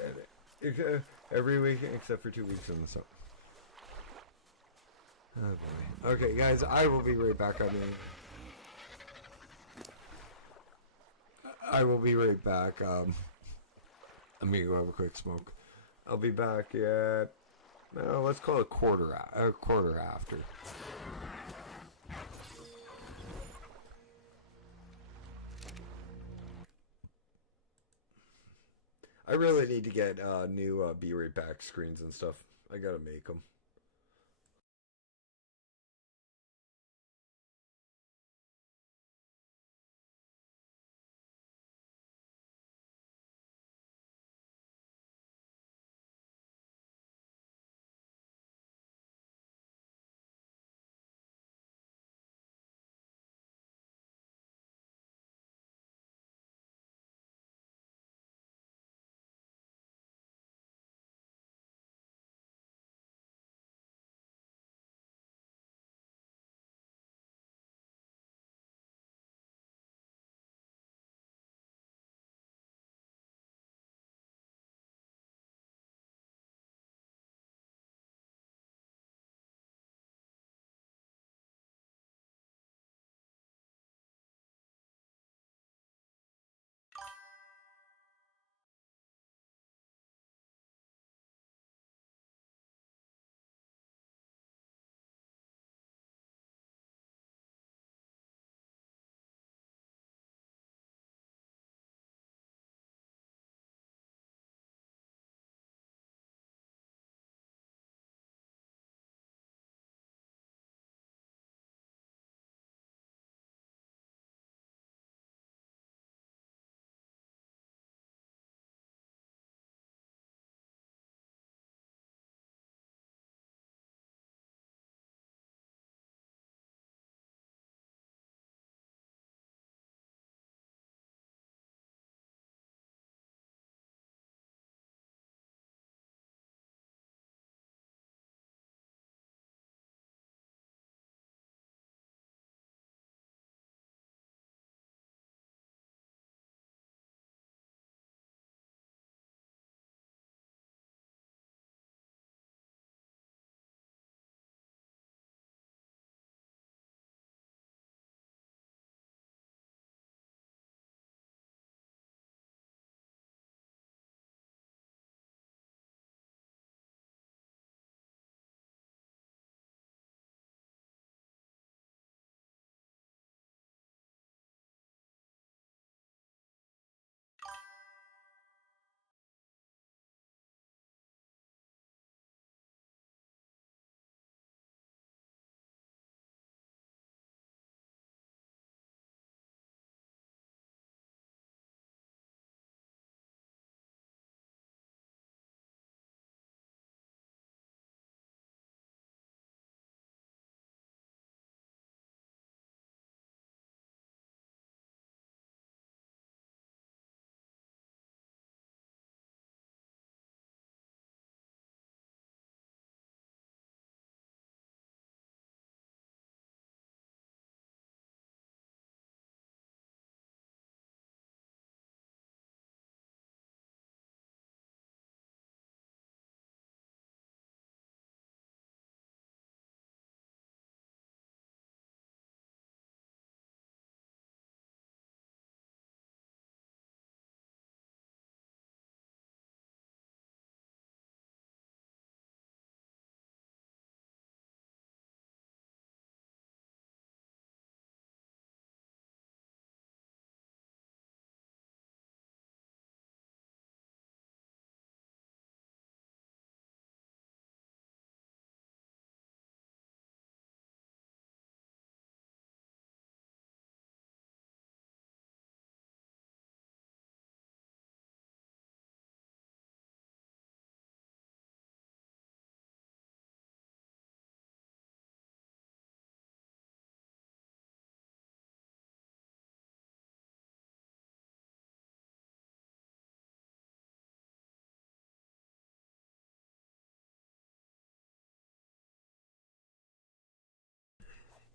every week except for 2 weeks in the summer. Oh boy. Okay, guys, I will be right back. I will be right back. I'm gonna go have a quick smoke. I'll be back at, let's call it quarter after. I really need to get new be right back screens and stuff. I gotta make them.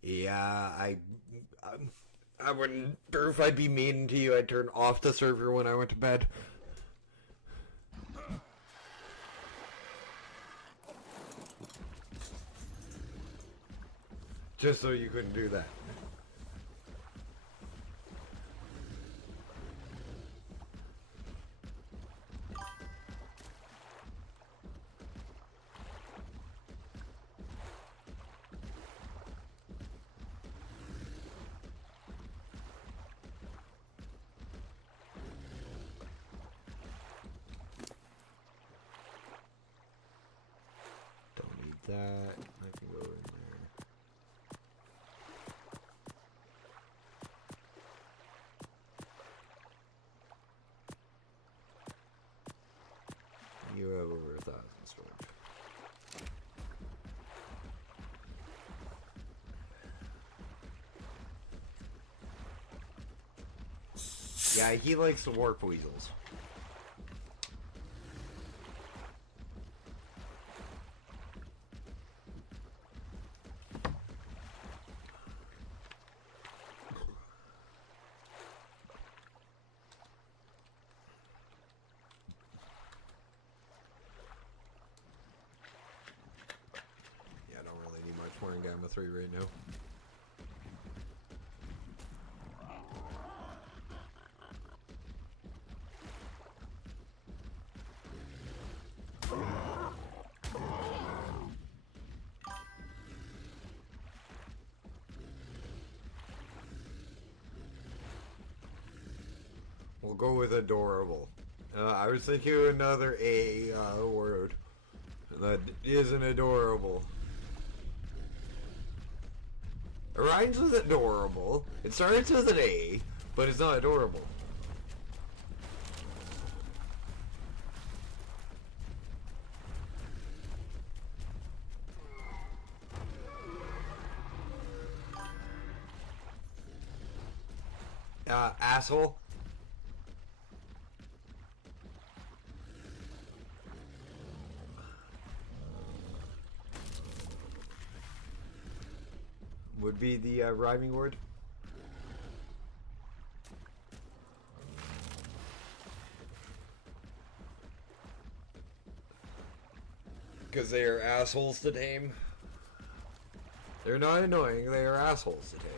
Yeah, I wouldn't. Or if I'd be mean to you, I'd turn off the server when I went to bed. Just so you couldn't do that. Don't need that. I can go in there. You have over 1,000 storage. Yeah, he likes the warp weasels. Yeah, I don't really need much more in Gamma 3 right now. We'll go with adorable. I was thinking of another A word. That isn't adorable. It rhymes with adorable. It starts with an A, but it's not adorable. Asshole. Would be the rhyming word. Because they are assholes to tame. They're not annoying, they are assholes to tame.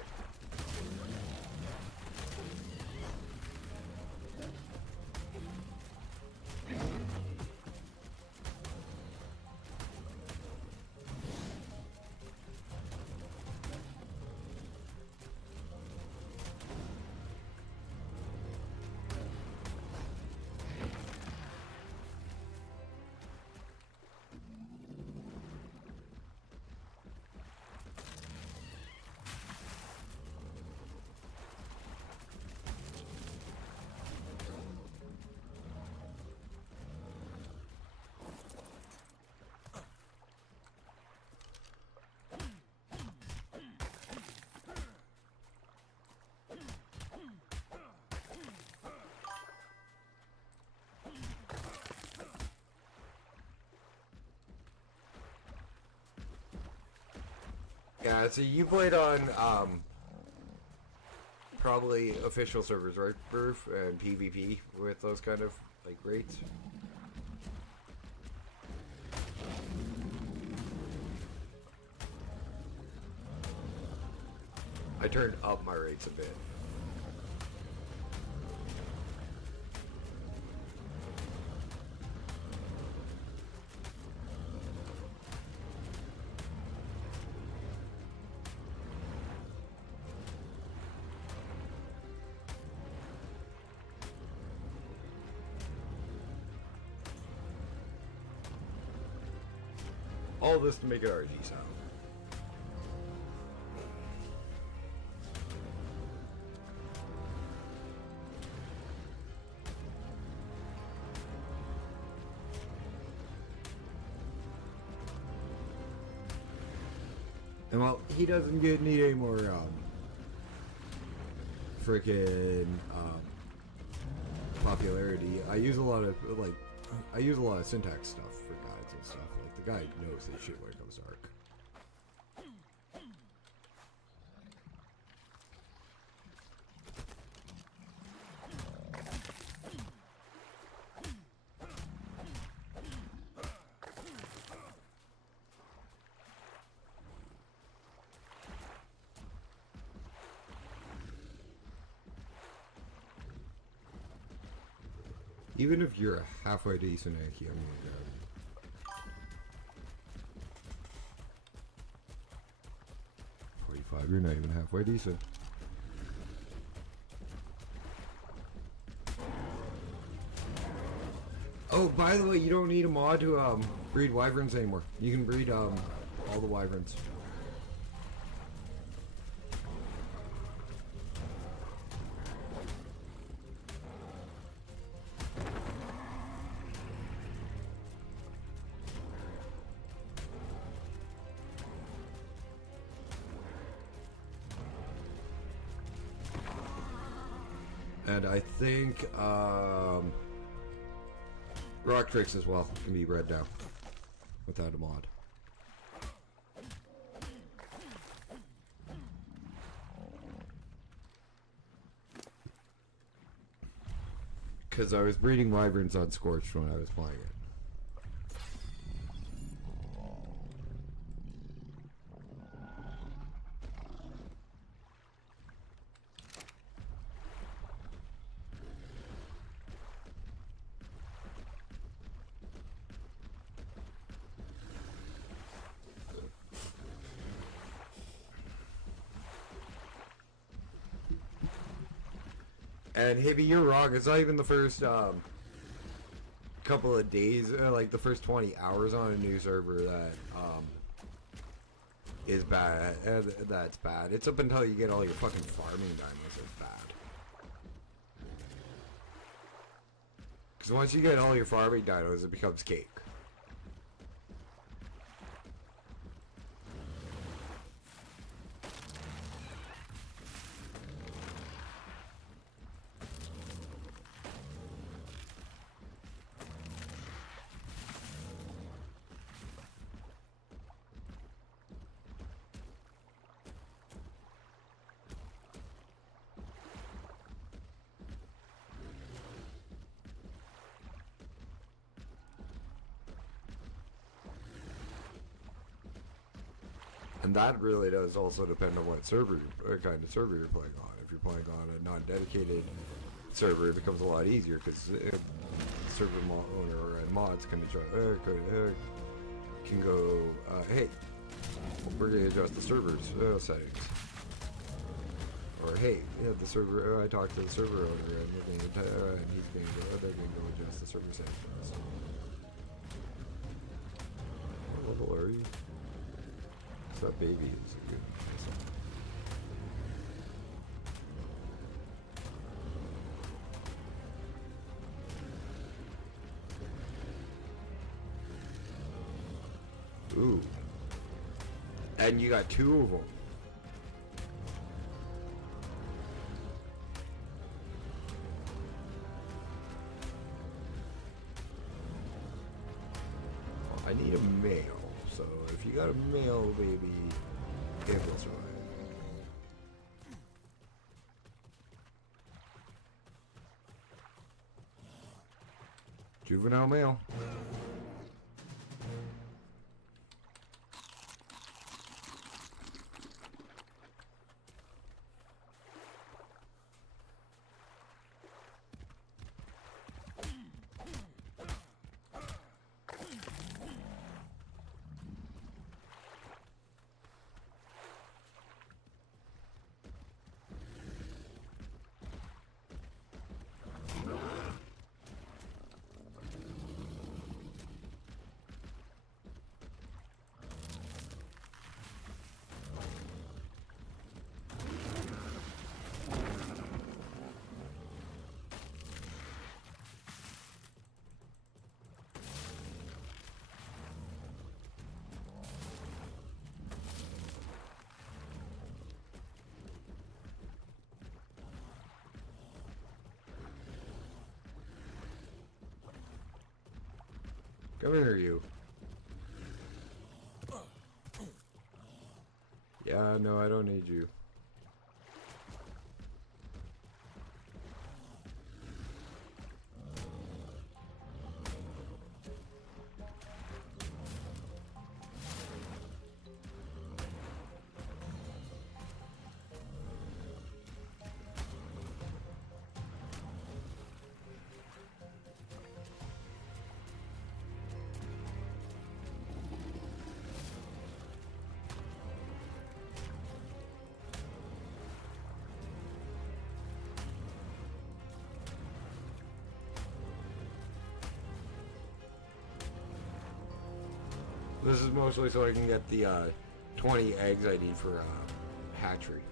Yeah, so you played on, probably official servers, right, Burf? And PvP with those kind of, like, rates? I turned up my rates a bit. All this to make it RG sound. And well, he doesn't need any more freaking popularity. I use a lot of syntax stuff for guides and stuff. Like the guy knows his shit when it comes to Ark. Even if you're a halfway decent Anki, I'm gonna grab you. You're not even halfway decent. Oh, by the way, you don't need a mod to breed wyverns anymore. You can breed all the wyverns. And I think rock tricks as well can be bred down without a mod. Because I was breeding wyverns on Scorched when I was playing it. And Hibby, you're wrong. It's not even the first couple of days, like the first 20 hours on a new server that is bad. That's bad. It's up until you get all your fucking farming diamonds that's bad. Because once you get all your farming dinos, it becomes cake. And that really does also depend on what server, kind of server you're playing on. If you're playing on a non-dedicated server, it becomes a lot easier because server owner and mods can go, hey, we're going to adjust the server's settings. Or hey, yeah, the server. I talked to the server owner and they're going to go adjust the server settings. What level are you? That baby is a good Ooh. And you got 2 of them. I need a male. So if you got a male baby, it will survive. Juvenile male. Come here, you. Yeah, no, I don't need you. This is mostly so I can get the 20 eggs I need for hatchery.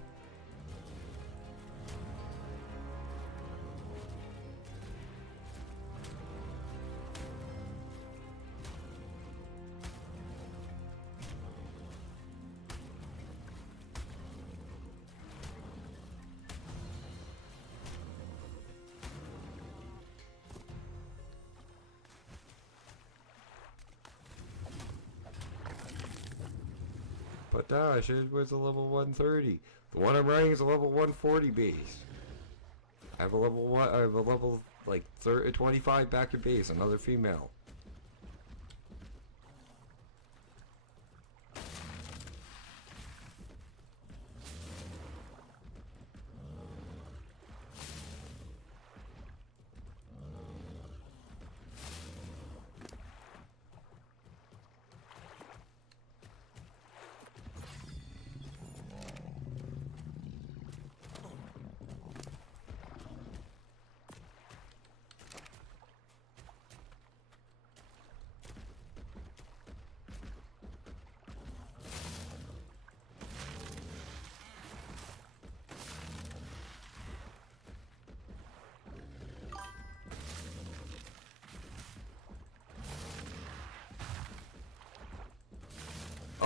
But it was a level 130. The one I'm running is a level 140 base. I have a level 1. I have a level like 25 back at base. Another female.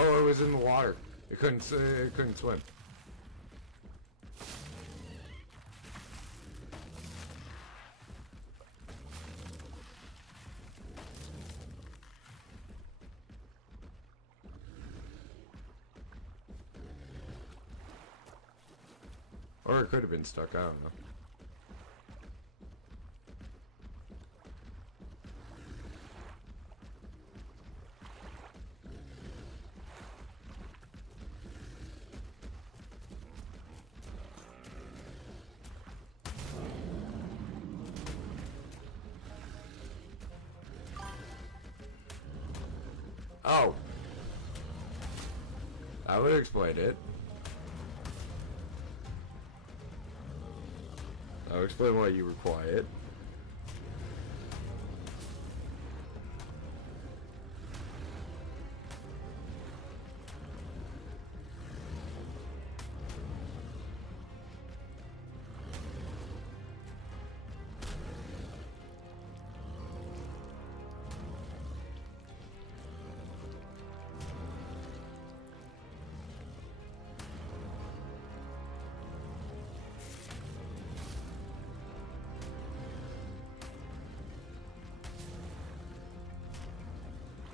Oh, it was in the water. It couldn't swim. Or it could have been stuck, I don't know. Oh! That would explain it. That would explain why you were quiet.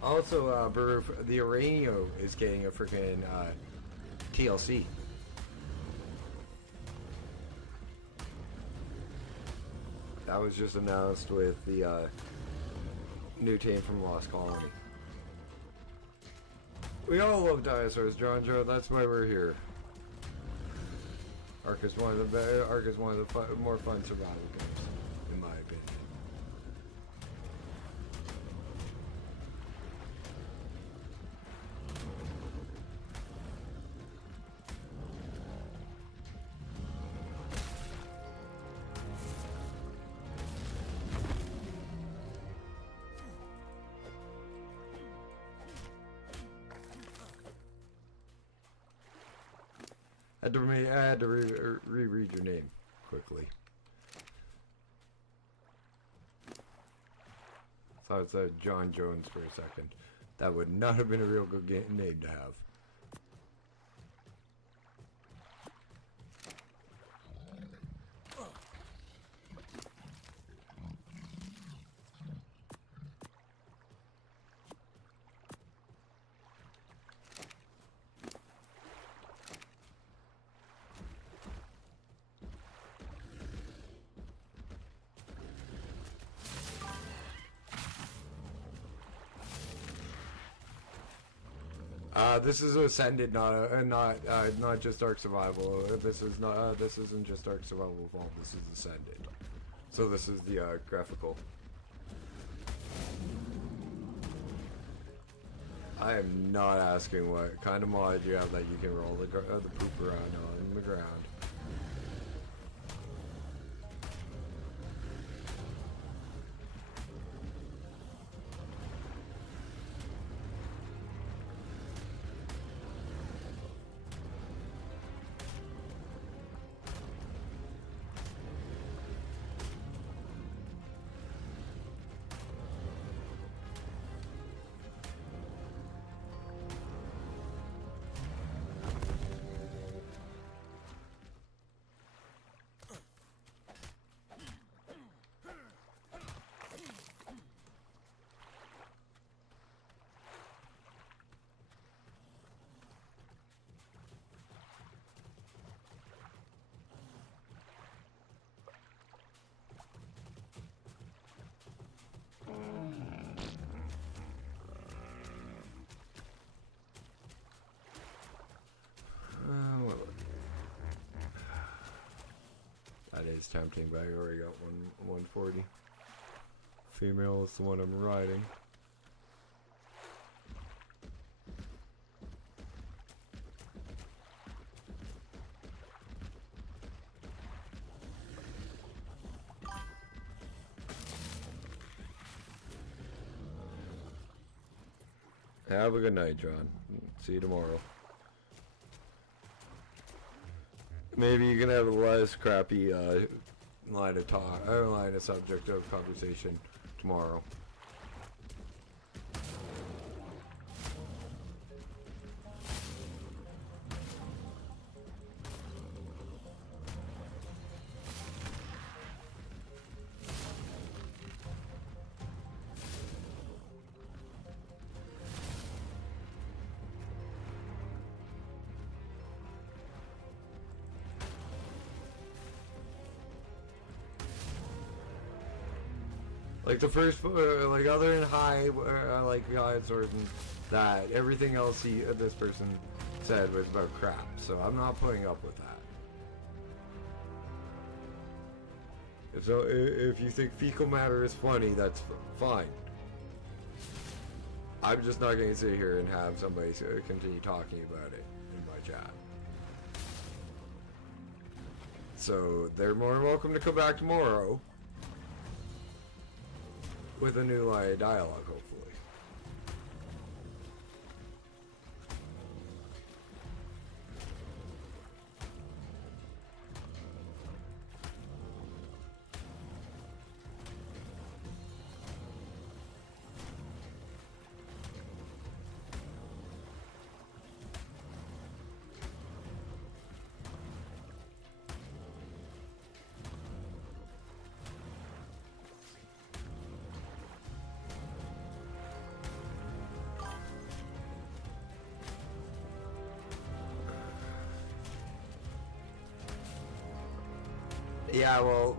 Also, the Uranio is getting a freaking TLC. That was just announced with the new team from Lost Colony. We all love dinosaurs, John Joe. That's why we're here. Ark is one of the more fun survival games, in my opinion. I had to reread your name quickly. Thought it said John Jones for a second. That would not have been a real good name to have. This is Ascended, not just Ark Survival. This isn't just Ark Survival Evolved. This is Ascended. So this is the graphical. I am not asking what kind of mod you have that you can roll the poop around on the ground. is tempting, but I already got 140. Female is the one I'm riding. Have a good night, John. See you tomorrow. Maybe you can have a less crappy line of talk, line of subject of conversation tomorrow. Like the first, like other than high, like high sword and that, everything else this person said was about crap. So I'm not putting up with that. So if you think fecal matter is funny, that's fine. I'm just not going to sit here and have somebody continue talking about it in my chat. So they're more than welcome to come back tomorrow with a new line of dialogue, hopefully. Yeah, well,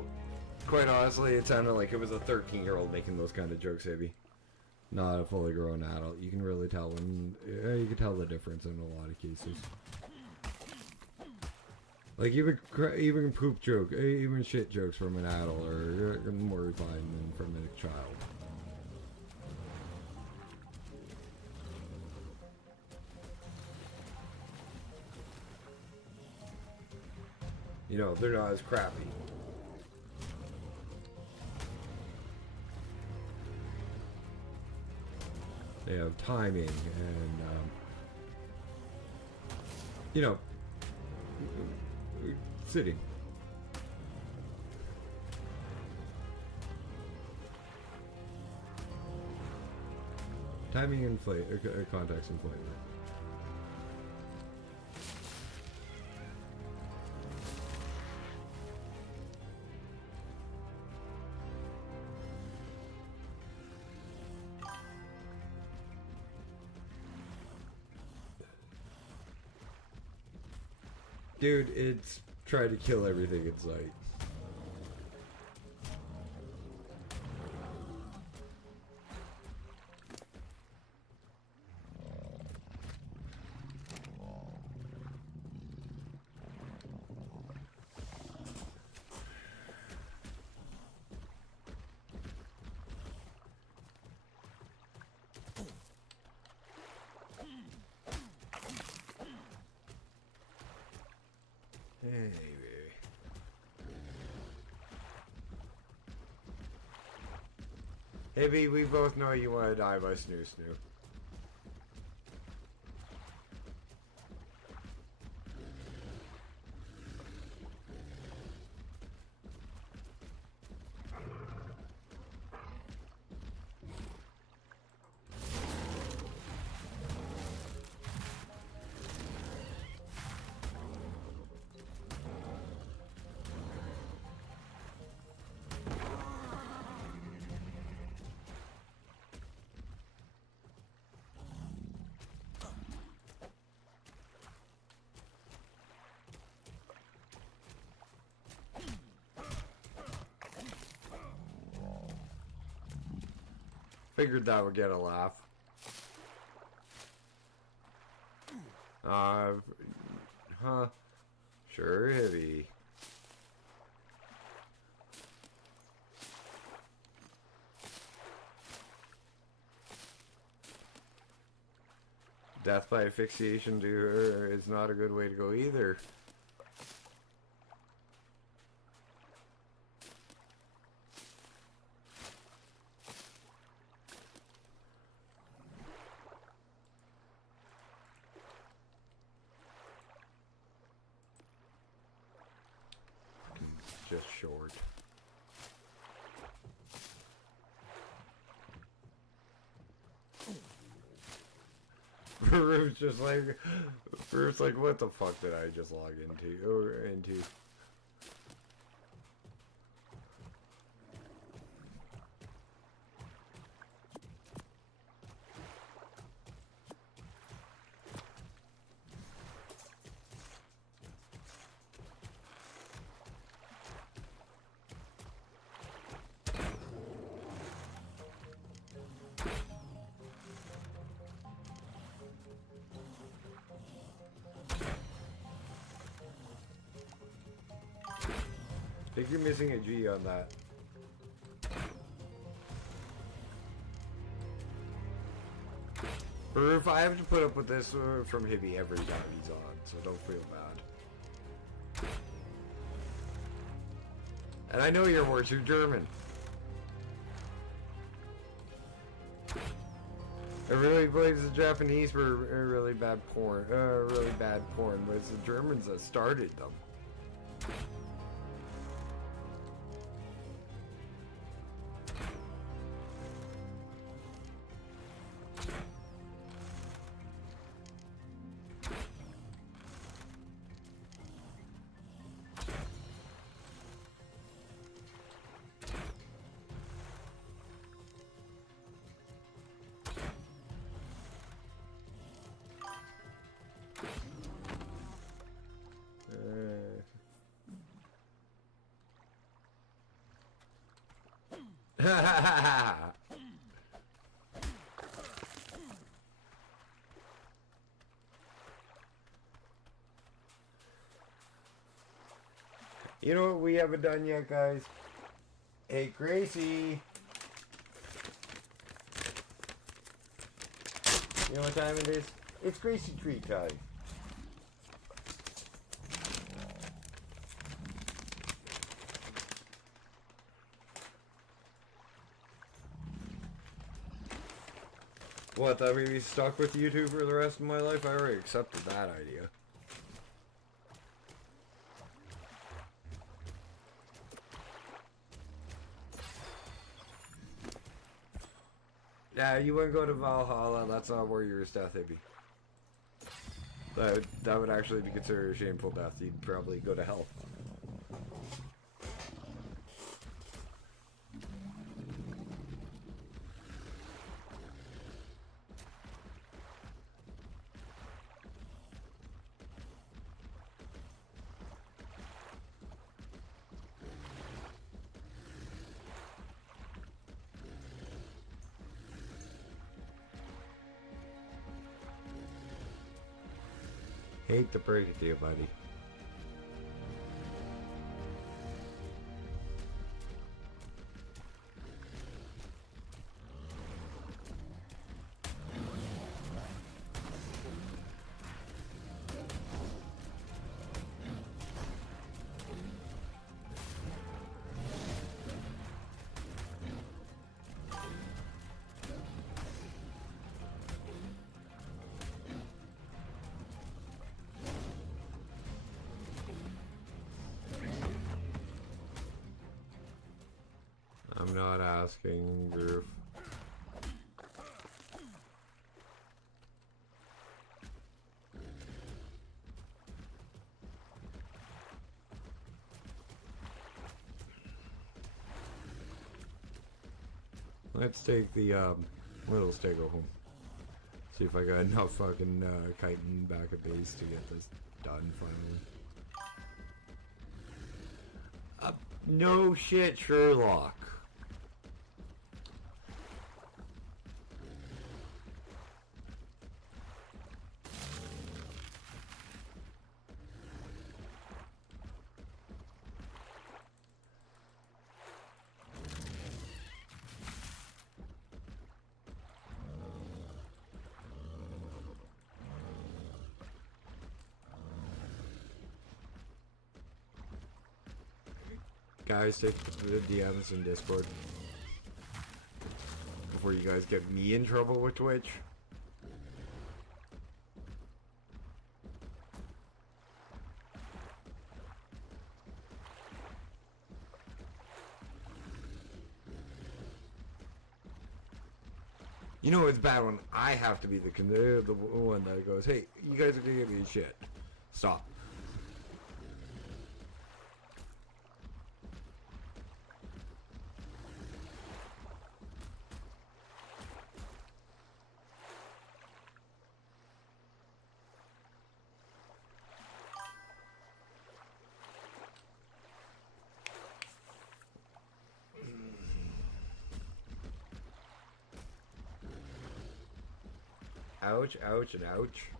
quite honestly, it sounded like it was a 13-year-old making those kind of jokes, maybe. Not a fully grown adult. You can really tell when, you can tell the difference in a lot of cases. Like even poop joke, even shit jokes from an adult are more refined than from a child. You know, they're not as crappy. They have timing and, you know, sitting. Timing and context and flavor. Dude, it's trying to kill everything in sight. Hey B, we both know you want to die by Snoo Snoo. Figured that would get a laugh. Huh. Sure, heavy. death by asphyxiation to her is not a good way to go either. Just short. Ruth's just like, Ruth's like, what the fuck did I just log into? I think you're missing a G on that. Or if I have to put up with this from Hibby every time he's on, so don't feel bad. And I know you're worse, you're German. Everybody blames the Japanese for really bad porn, but it's the Germans that started them. You know what we haven't done yet, guys? Hey, Gracie! You know what time it is? It's Gracie treat time. What, that made me stuck with YouTube for the rest of my life? I already accepted that idea. Yeah, you wouldn't go to Valhalla, that's not where your death would be. That would actually be considered a shameful death. You'd probably go to hell. Hate to break it to you, buddy. I'm not asking, Groove. Let's take the, let's take go home. See if I got enough fucking, chitin back at base to get this done finally. No shit, Sherlock. Guys, take the DMs in Discord before you guys get me in trouble with Twitch. You know it's bad when I have to be the one that goes, hey, you guys are gonna give me shit. Stop. Ouch, ouch, and ouch.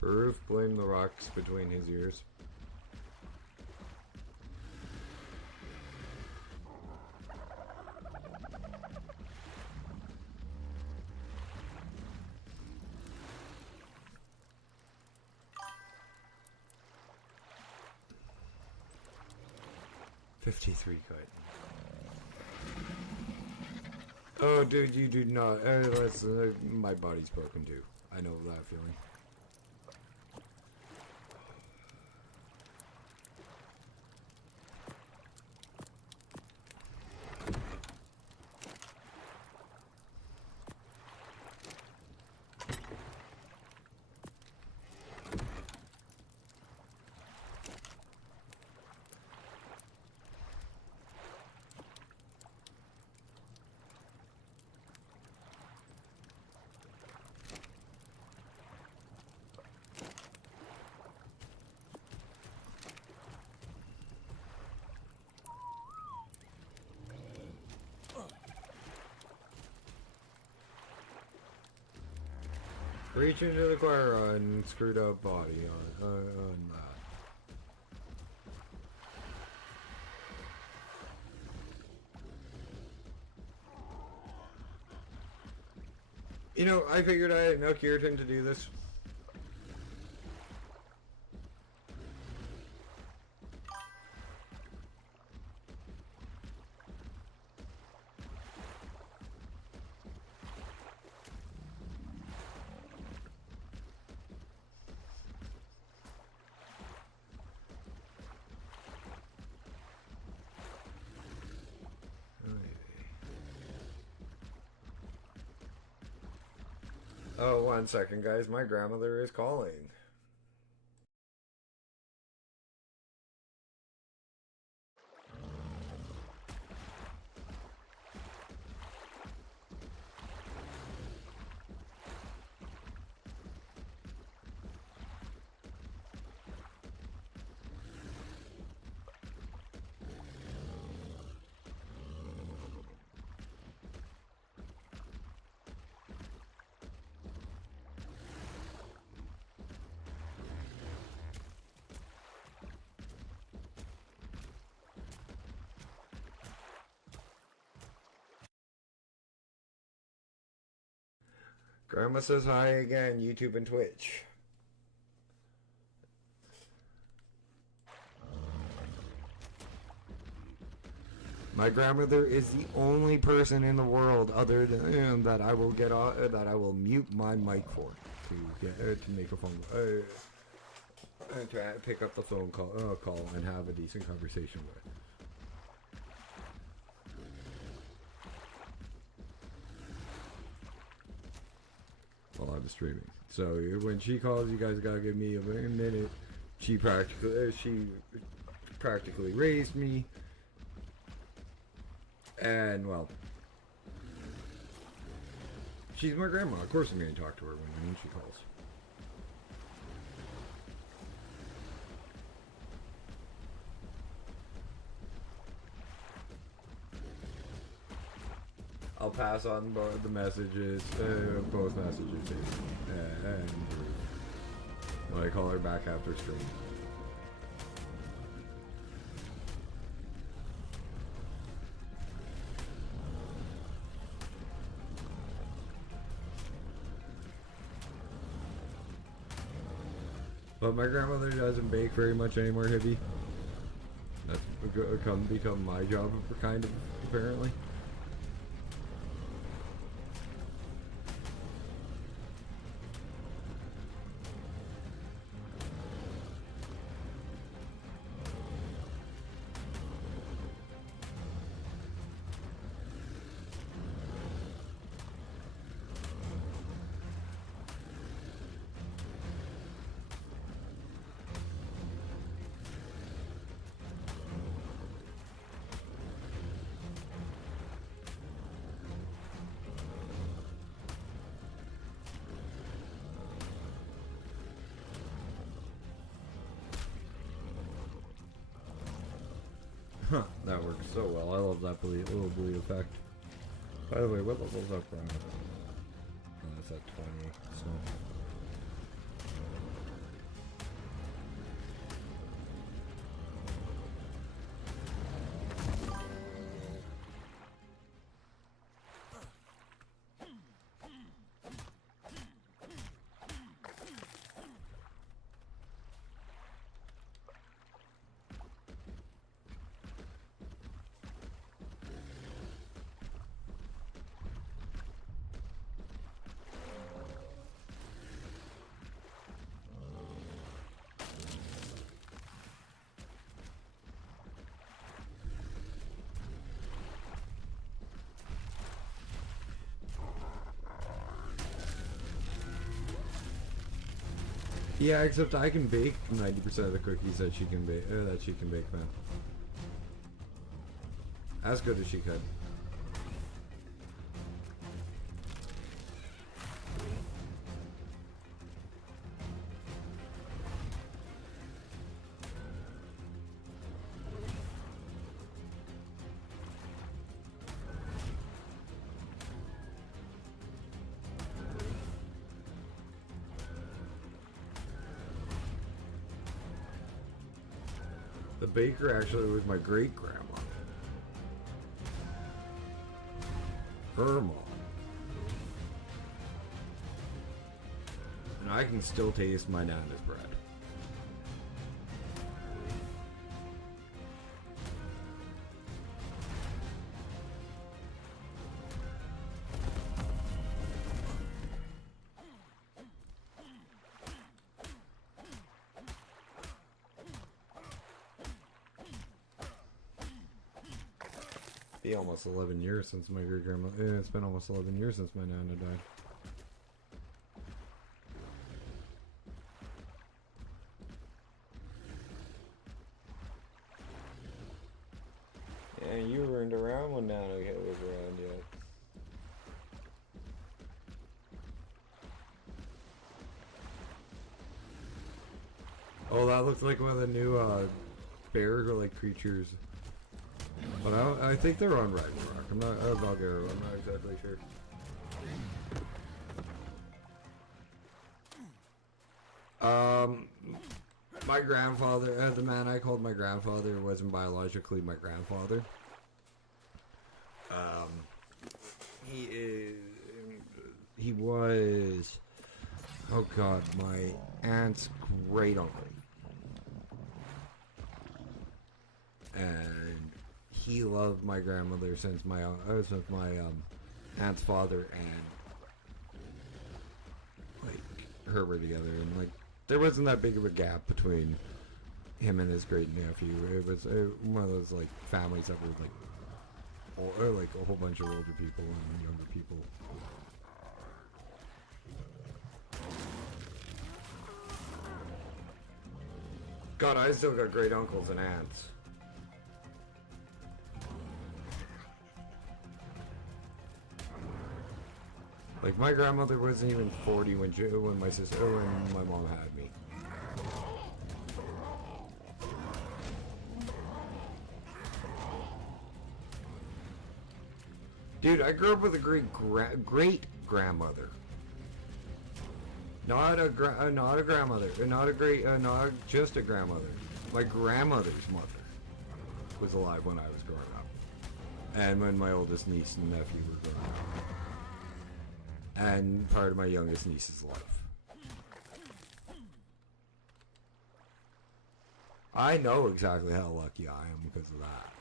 Roof blamed the rocks between his ears. .53 cut. Oh, dude, you do not. My body's broken too. I know that feeling. Reach into the choir on screwed up body on that. You know, I figured I had enough keratin to do this. Oh, 1 second, guys. My grandmother is calling. Grandma says hi again, YouTube and Twitch. My grandmother is the only person in the world other than that I will get that I will mute my mic for to make a phone to pick up the phone call and have a decent conversation with. While I was streaming. So when she calls, you guys gotta give me a minute. She practically raised me, and well, she's my grandma. Of course I'm gonna talk to her when she calls. I'll pass on the messages, both messages to you. And when I call her back after stream. But my grandmother doesn't bake very much anymore, Hippie. That's become my job, kind of, apparently. Huh, that works so well. I love that little bleed effect. By the way, what level's up right now? Oh, that's at 20, so... Yeah, except I can bake 90% of the cookies that she can bake. Man. As good as she could. The baker actually was my great-grandma. Her mom. And I can still taste my nana's bread. Almost 11 years since my great grandma. Yeah, it's been almost 11 years since my nana died. Yeah, you weren't around when Nana was around yet. Oh, that looks like one of the new bear-like creatures. But I think they're on Ragnarok. I'm not Valgureo. I'm not exactly sure. My grandfather, the man I called my grandfather, wasn't biologically my grandfather. He was, oh god, my aunt's great uncle. And he loved my grandmother since my aunt's father and like her were together, and like there wasn't that big of a gap between him and his great nephew. It was one of those like families that were like a whole bunch of older people and younger people. God, I still got great uncles and aunts. Like my grandmother wasn't even 40 when my mom had me. Dude, I grew up with a great grandmother. Not a grandmother, not just a grandmother. My grandmother's mother was alive when I was growing up, and when my oldest niece and nephew were growing up, and part of my youngest niece's life. I know exactly how lucky I am because of that.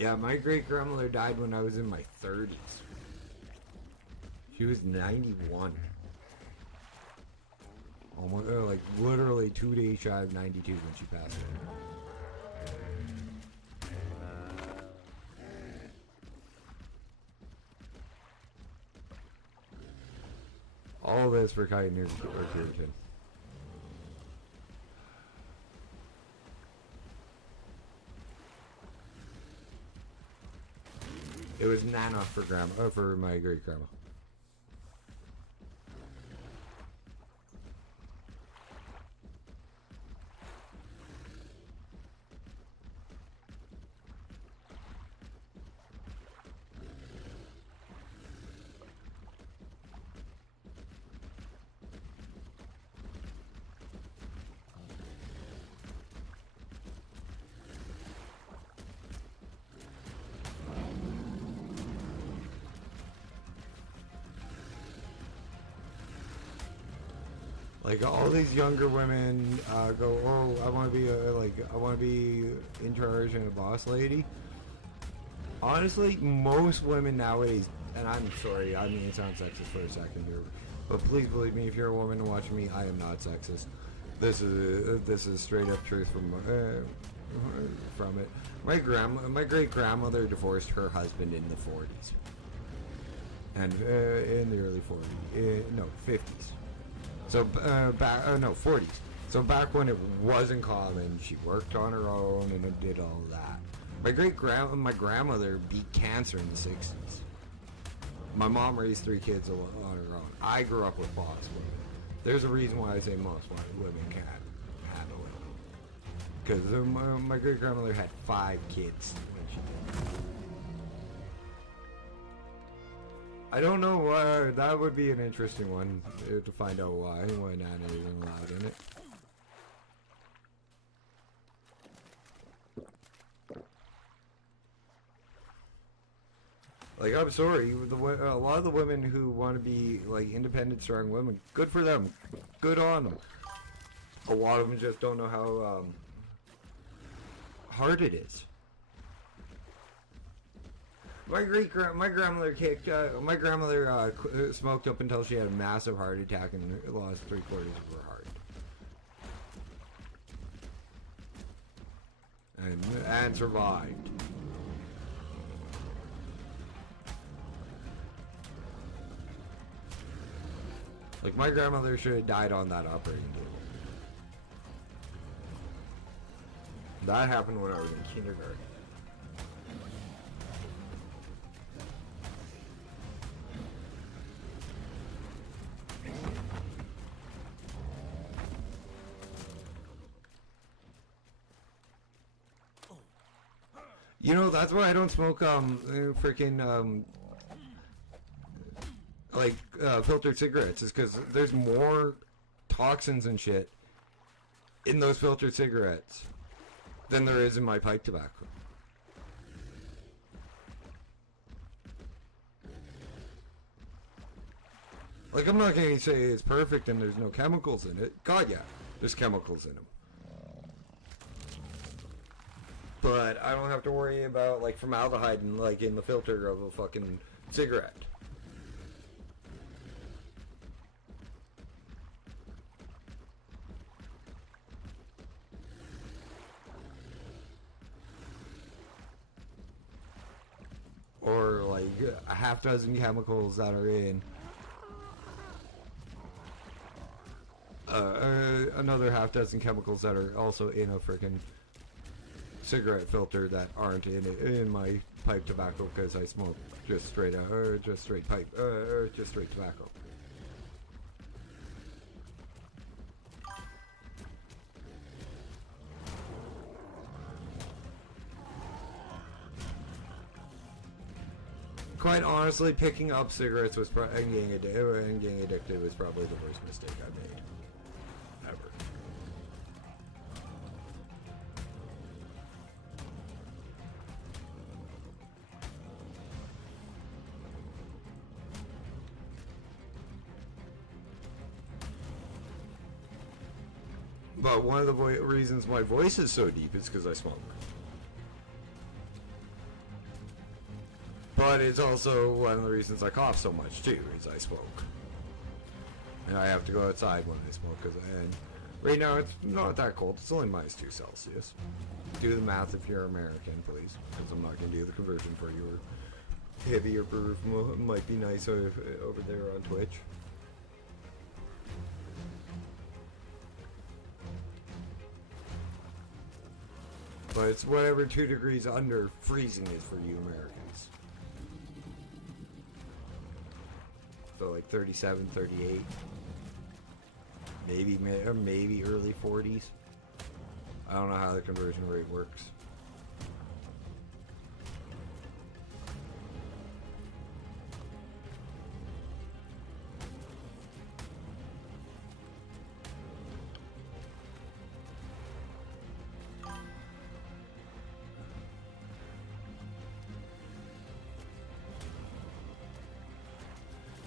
Yeah, my great-grandmother died when I was in my 30s. She was 91. Almost, like, literally 2 days shy of 92 when she passed away. All this for Chitin or Keratin. It was Nana for for my great grandma. Like all these younger women go, oh, I want to be I want to be in charge and a boss lady. Honestly, most women nowadays, and I'm sorry, I mean it sounds sexist for a second here, but please believe me, if you're a woman watching me, I am not sexist. This is straight up truth from it. My great grandmother divorced her husband in the 40s, and in the early 40s, no 50s. So no 40s. So back when it wasn't common, she worked on her own and did all that. My grandmother beat cancer in the 60s. My mom raised 3 kids on her own. I grew up with boss women. There's a reason why I say most women can't handle it. Because my great grandmother had 5 kids when she did. I don't know why. That would be an interesting one to find out why Nana isn't allowed in it. Like, I'm sorry, a lot of the women who want to be like independent, strong women, good for them, good on them. A lot of them just don't know how hard it is. My grandmother smoked up until she had a massive heart attack and lost 3/4 of her heart. And survived. Like, my grandmother should have died on that operating table. That happened when I was in kindergarten. You know, that's why I don't smoke, filtered cigarettes, is because there's more toxins and shit in those filtered cigarettes than there is in my pipe tobacco. Like, I'm not going to say it's perfect and there's no chemicals in it. God, yeah, there's chemicals in them. But I don't have to worry about, like, formaldehyde in, like, in the filter of a fucking cigarette. Or, like, a half dozen chemicals that are in another half dozen chemicals that are also in a freaking cigarette filter that aren't in my pipe tobacco because I smoke just straight out, or just straight pipe, or just straight tobacco. Quite honestly, picking up cigarettes was and getting addicted was probably the worst mistake I made ever. But one of the reasons my voice is so deep is because I smoke. But it's also one of the reasons I cough so much too, is I smoke. And I have to go outside when I smoke, and right now it's not that cold, it's only -2 Celsius. Do the math if you're American, please, because I'm not going to do the conversion for you. Or heavier proof might be nice over there on Twitch. But it's whatever 2 degrees under freezing is for you Americans. So like 37, 38, maybe early 40s. I don't know how the conversion rate works.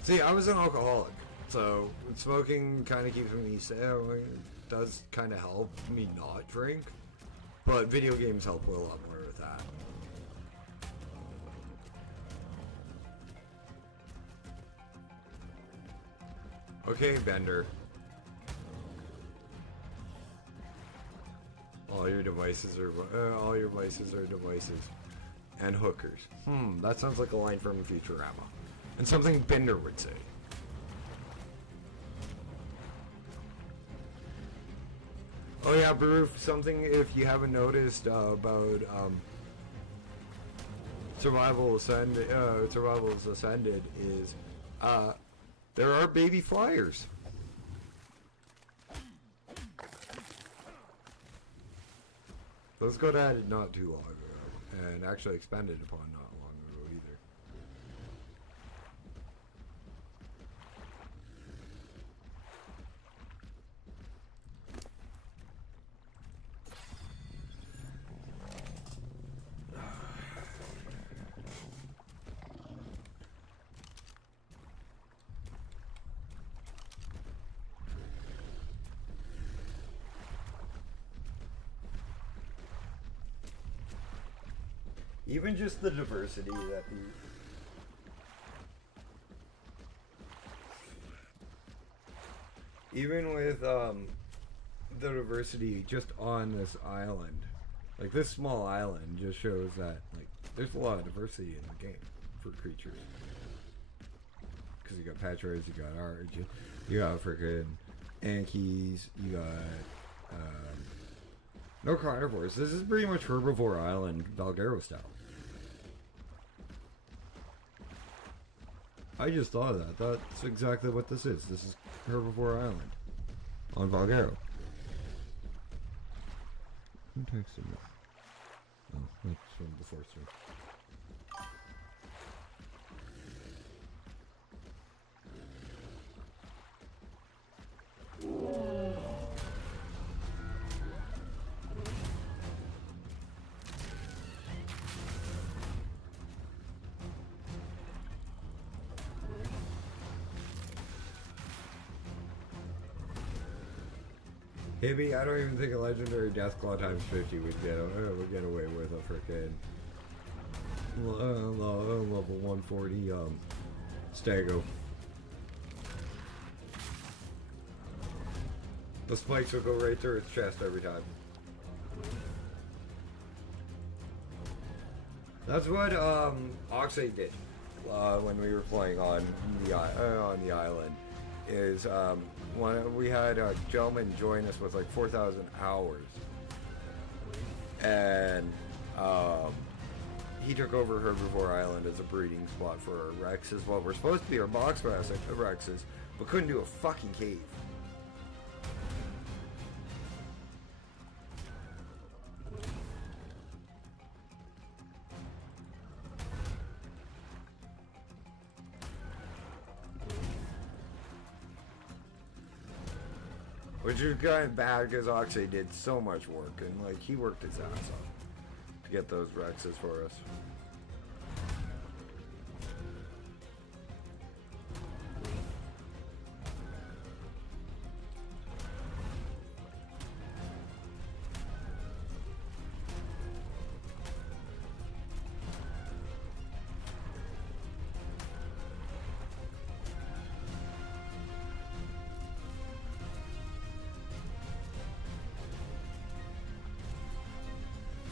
See, I was an alcoholic, so smoking kind of keeps me safe. It does kind of help me not drink, but video games help a lot more with that. Okay, Bender. All your vices are devices and hookers. That sounds like a line from Futurama. And something Bender would say. Oh yeah, Baroof, something if you haven't noticed about Survival's Ascended is there are baby flyers. Those got added not too long ago, and actually expanded upon not long ago either. Even just the diversity that even with the diversity just on this island, like this small island just shows that like there's a lot of diversity in the game for creatures. Because you got Patras, you got Arch, you got freaking Ankies, you got no carnivores. This is pretty much herbivore island, Valgureo style. I just thought of that. That's exactly what this is. This is herbivore island on Valgureo. Who texted me? Oh, that's from before stream. Maybe I don't even think a legendary Deathclaw times 50 would get away with a frickin' level 140 Stego. The spikes would go right through its chest every time. That's what ASA did when we were playing on the island. Is when we had a gentleman join us with like 4,000 hours, and he took over Herbivore Island as a breeding spot for our Rexes. Well, we're supposed to be our box Rexes, but couldn't do a fucking cave. Which is kind of bad because Oxy did so much work, and like he worked his ass off to get those Rexes for us.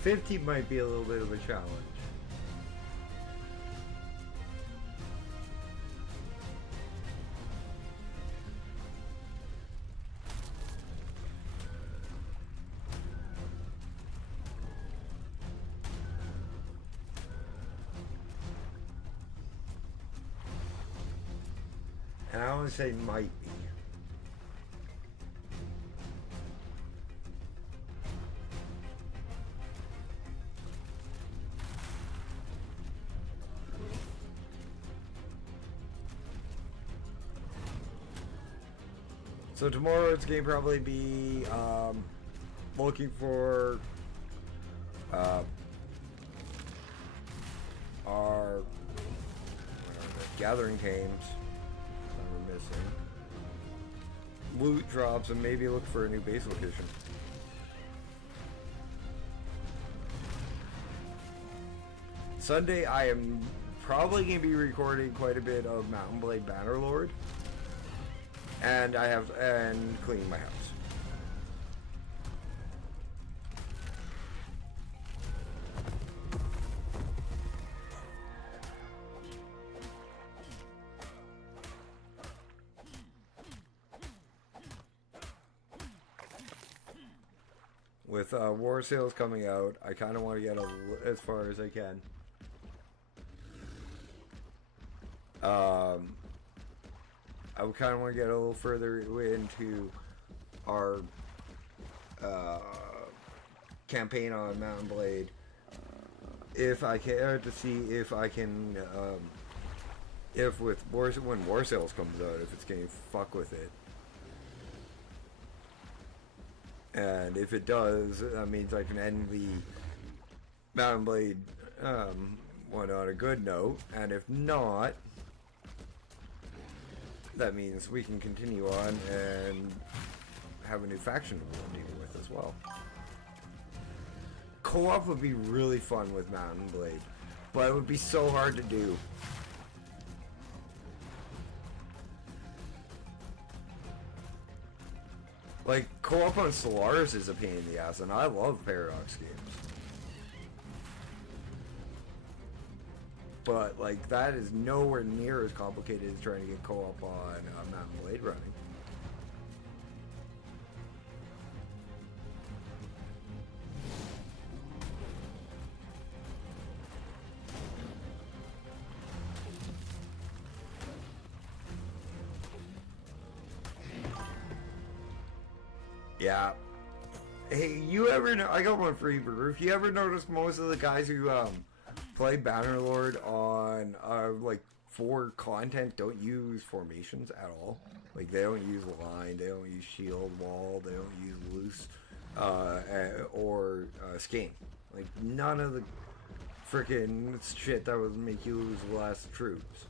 $50 might be a little bit of a challenge. And I only say might be. So tomorrow's game probably be looking for our gathering tames that we're missing, loot drops, and maybe look for a new base location. Sunday I am probably going to be recording quite a bit of Mountain Blade Bannerlord. And cleaning my house. With war sales coming out, I kind of want to get as far as I can. I kind of want to get a little further into our campaign on Mountain Blade, if I can, to see if I can, if when War Sales comes out, if it's going to fuck with it. And if it does, that means I can end the Mountain Blade one on a good note, and if not, that means we can continue on and have a new faction we're dealing with as well. Co-op would be really fun with Mountain Blade, but it would be so hard to do. Like, co-op on Solaris is a pain in the ass, and I love Paradox games. But, like, that is nowhere near as complicated as trying to get co-op on Mountain Blade running. Yeah. Hey, you ever know, I got one for you, Brew. If you ever notice most of the guys who, play Bannerlord on, like, for content don't use formations at all. Like, they don't use line, they don't use shield wall, they don't use loose, or skein. Like, none of the freaking shit that would make you lose less troops.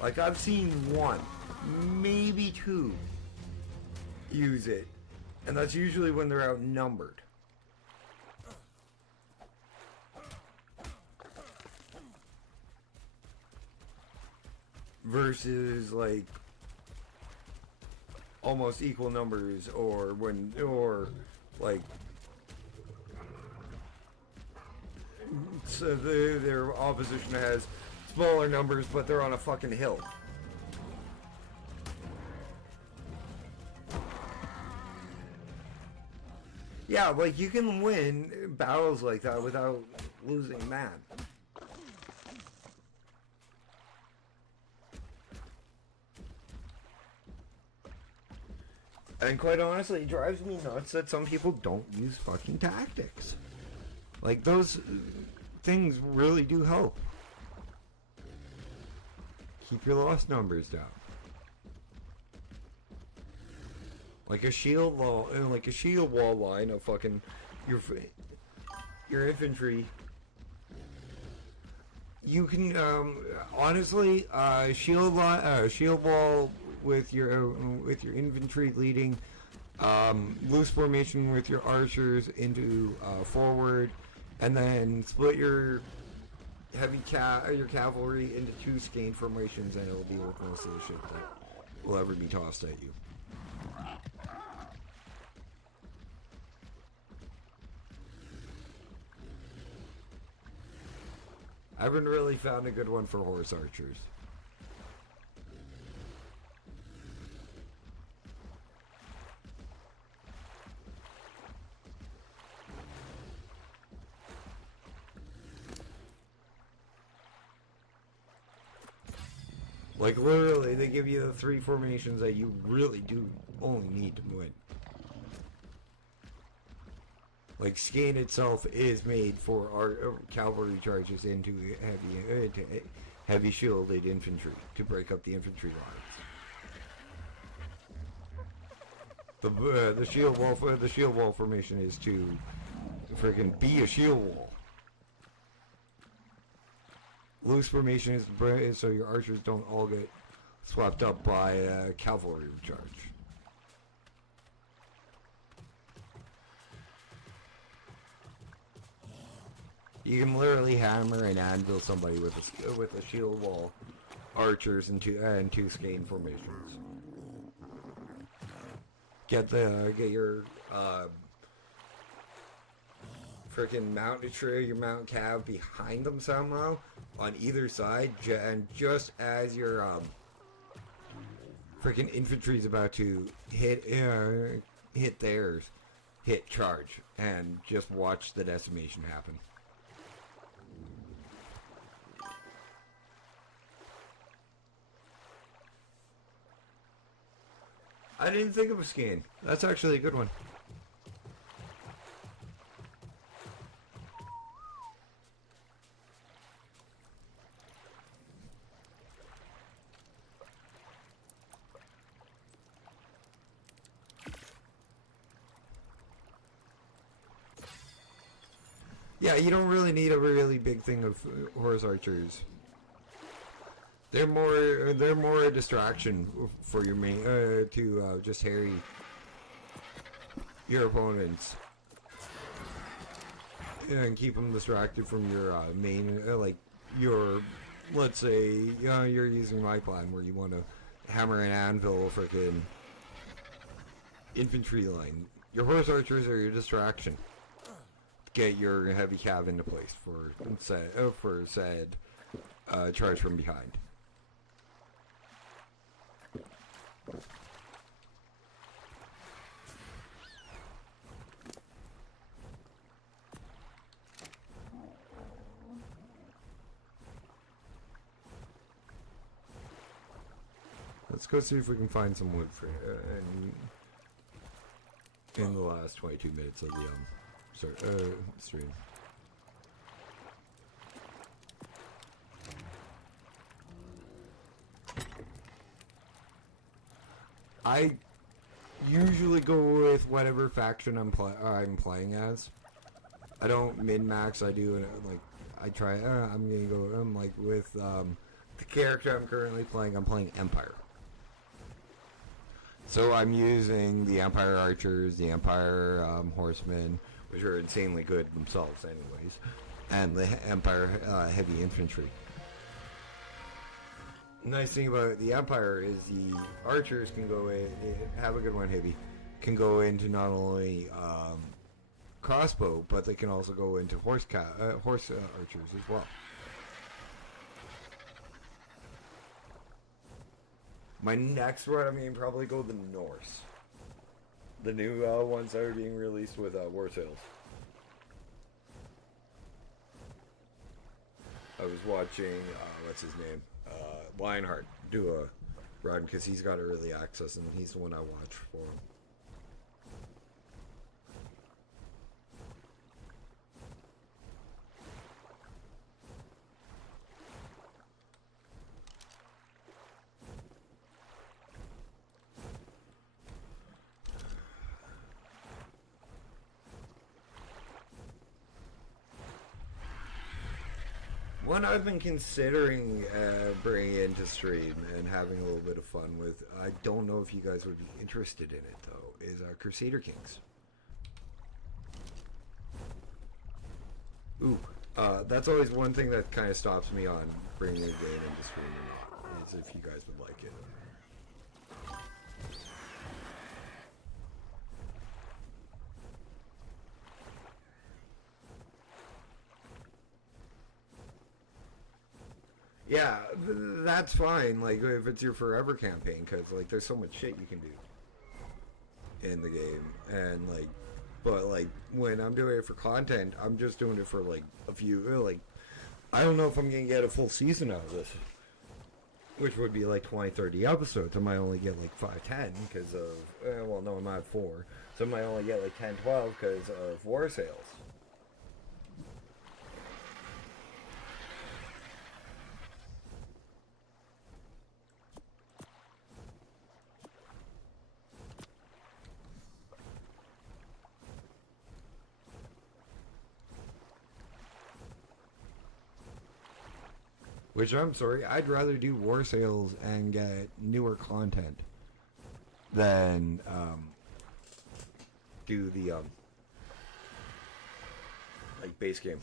Like, I've seen one, maybe two, use it. And that's usually when they're outnumbered. Versus, like, almost equal numbers, or like, so their opposition has smaller numbers, but they're on a fucking hill. Yeah, like, you can win battles like that without losing man. And quite honestly, it drives me nuts that some people don't use fucking tactics. Like, those things really do help. Keep your loss numbers down. Like a shield wall, line of fucking your infantry. You can honestly shield wall with your infantry leading, loose formation with your archers into forward, and then split your your cavalry into 2 skein formations, and it'll deal with most of the shit that will ever be tossed at you. I haven't really found a good one for horse archers. Like, literally, they give you the 3 formations that you really do only need to win. Like, skein itself is made for our cavalry charges into heavy shielded infantry to break up the infantry lines. The shield wall formation is to freaking be a shield wall. Loose formation is so your archers don't all get swept up by a cavalry charge. You can literally hammer and anvil somebody with a shield wall, archers and two skein formations. Get your freaking your mount cav behind them somehow on either side, and just as your freaking infantry's about to hit theirs, hit charge, and just watch the decimation happen. I didn't think of a skein. That's actually a good one. Yeah, you don't really need a really big thing of horse archers. They're more a distraction for your main to just harry your opponents and keep them distracted from your main like your, let's say you're using my plan where you want to hammer and anvil freaking infantry line. Your horse archers are your distraction. Get your heavy cav into place for said charge from behind. Let's go see if we can find some wood for in the last 22 minutes of the stream. I usually go with whatever faction I'm playing as. I don't min-max. I do like I try. I'm gonna go. I'm like with the character I'm currently playing, I'm playing Empire. So I'm using the Empire Archers, the Empire Horsemen, which are insanely good themselves anyways, and the Empire Heavy Infantry. Nice thing about the Empire is the Archers can go in, have a good one, Heavy, can go into not only crossbow, but they can also go into horse archers as well. My next one, I mean, probably go the Norse. The new ones that are being released with War Sales. I was watching, what's his name? Lionheart do a run because he's got early access and he's the one I watch for him. One I've been considering bringing into stream and having a little bit of fun with, I don't know if you guys would be interested in it though, is Crusader Kings. Ooh, that's always one thing that kind of stops me on bringing a game into stream or not, is if you guys would like it. Yeah, that's fine, like, if it's your forever campaign, because, like, there's so much shit you can do in the game, and, like, but, like, when I'm doing it for content, I'm just doing it for, like, a few, like, I don't know if I'm gonna get a full season out of this, which would be, like, 20, 30 episodes. I might only get, like, 5, 10, because of, well, no, I'm at 4, so I might only get, like, 10, 12, because of War Sales. Which, I'm sorry, I'd rather do War Sales and get newer content than do the like base game.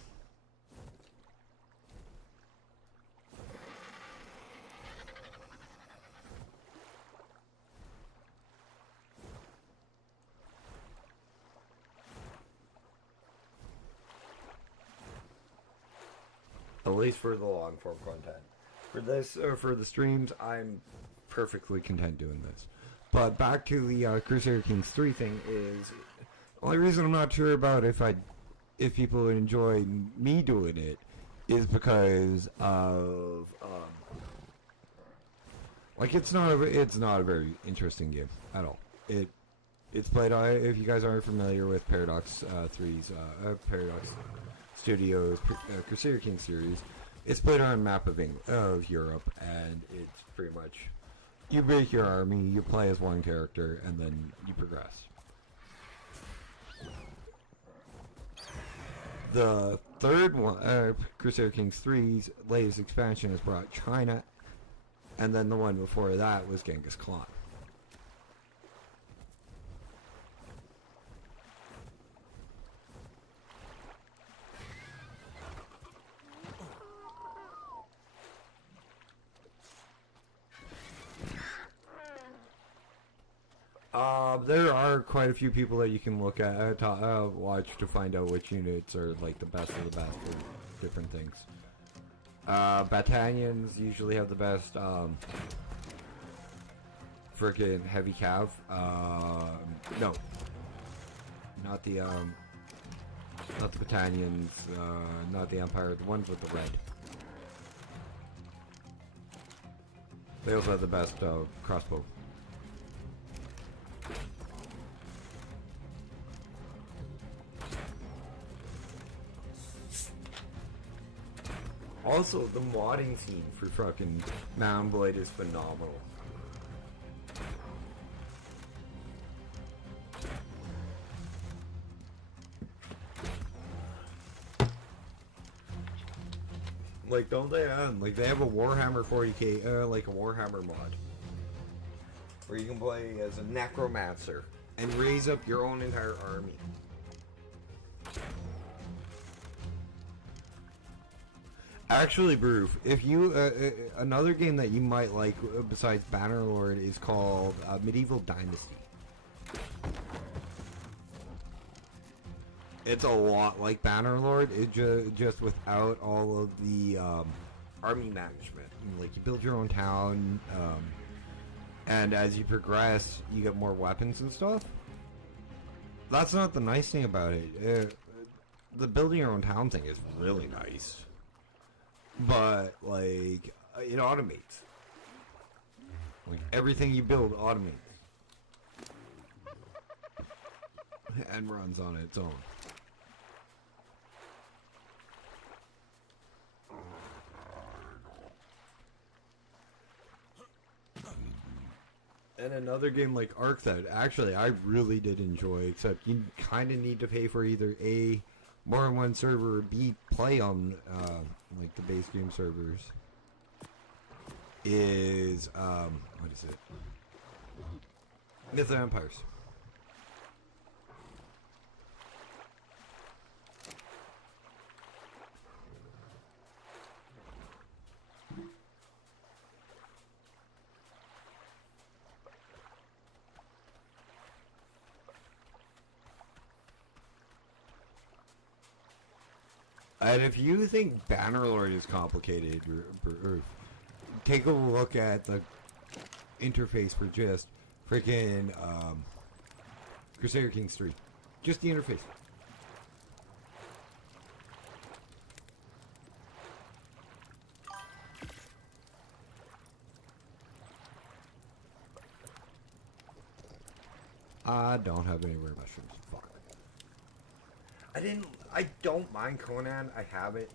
At least for the long form content. For this, for the streams, I'm perfectly content doing this. But back to the Crusader Kings 3 thing is, the only reason I'm not sure about if people would enjoy me doing it is because of like it's not a very interesting game at all. It's played on, if you guys aren't familiar with Paradox 3's Paradox Studios Crusader King series, it's played on a map of Europe, and it's pretty much you make your army, you play as one character, and then you progress. The third one, Crusader Kings 3's latest expansion, has brought China, and then the one before that was Genghis Khan. There are quite a few people that you can look at, watch to find out which units are like the best of the best for different things. Battalions usually have the best frickin' heavy cav. No, not the battalions, not the Empire. The ones with the red. They also have the best crossbow. Also, the modding scene for fucking Mountain Blade is phenomenal. Like, don't they? Like, they have a Warhammer 40k, like a Warhammer mod, where you can play as a necromancer and raise up your own entire army. Actually, Broof, if you another game that you might like besides Bannerlord is called Medieval Dynasty. It's a lot like Bannerlord, just without all of the army management. Like, you build your own town, and as you progress, you get more weapons and stuff. That's not the nice thing about it. The building your own town thing is really nice. But, like, it automates. Like, everything you build automates. And runs on its own. And another game like Ark that actually I really did enjoy, except you kind of need to pay for either A, more than one server, or B, play on like the base game servers, is what is it? Myth of Empires. And if you think Bannerlord is complicated, or take a look at the interface for just freaking Crusader Kings 3. Just the interface. I don't have any rare mushrooms. Fuck. I don't mind Conan. I have it.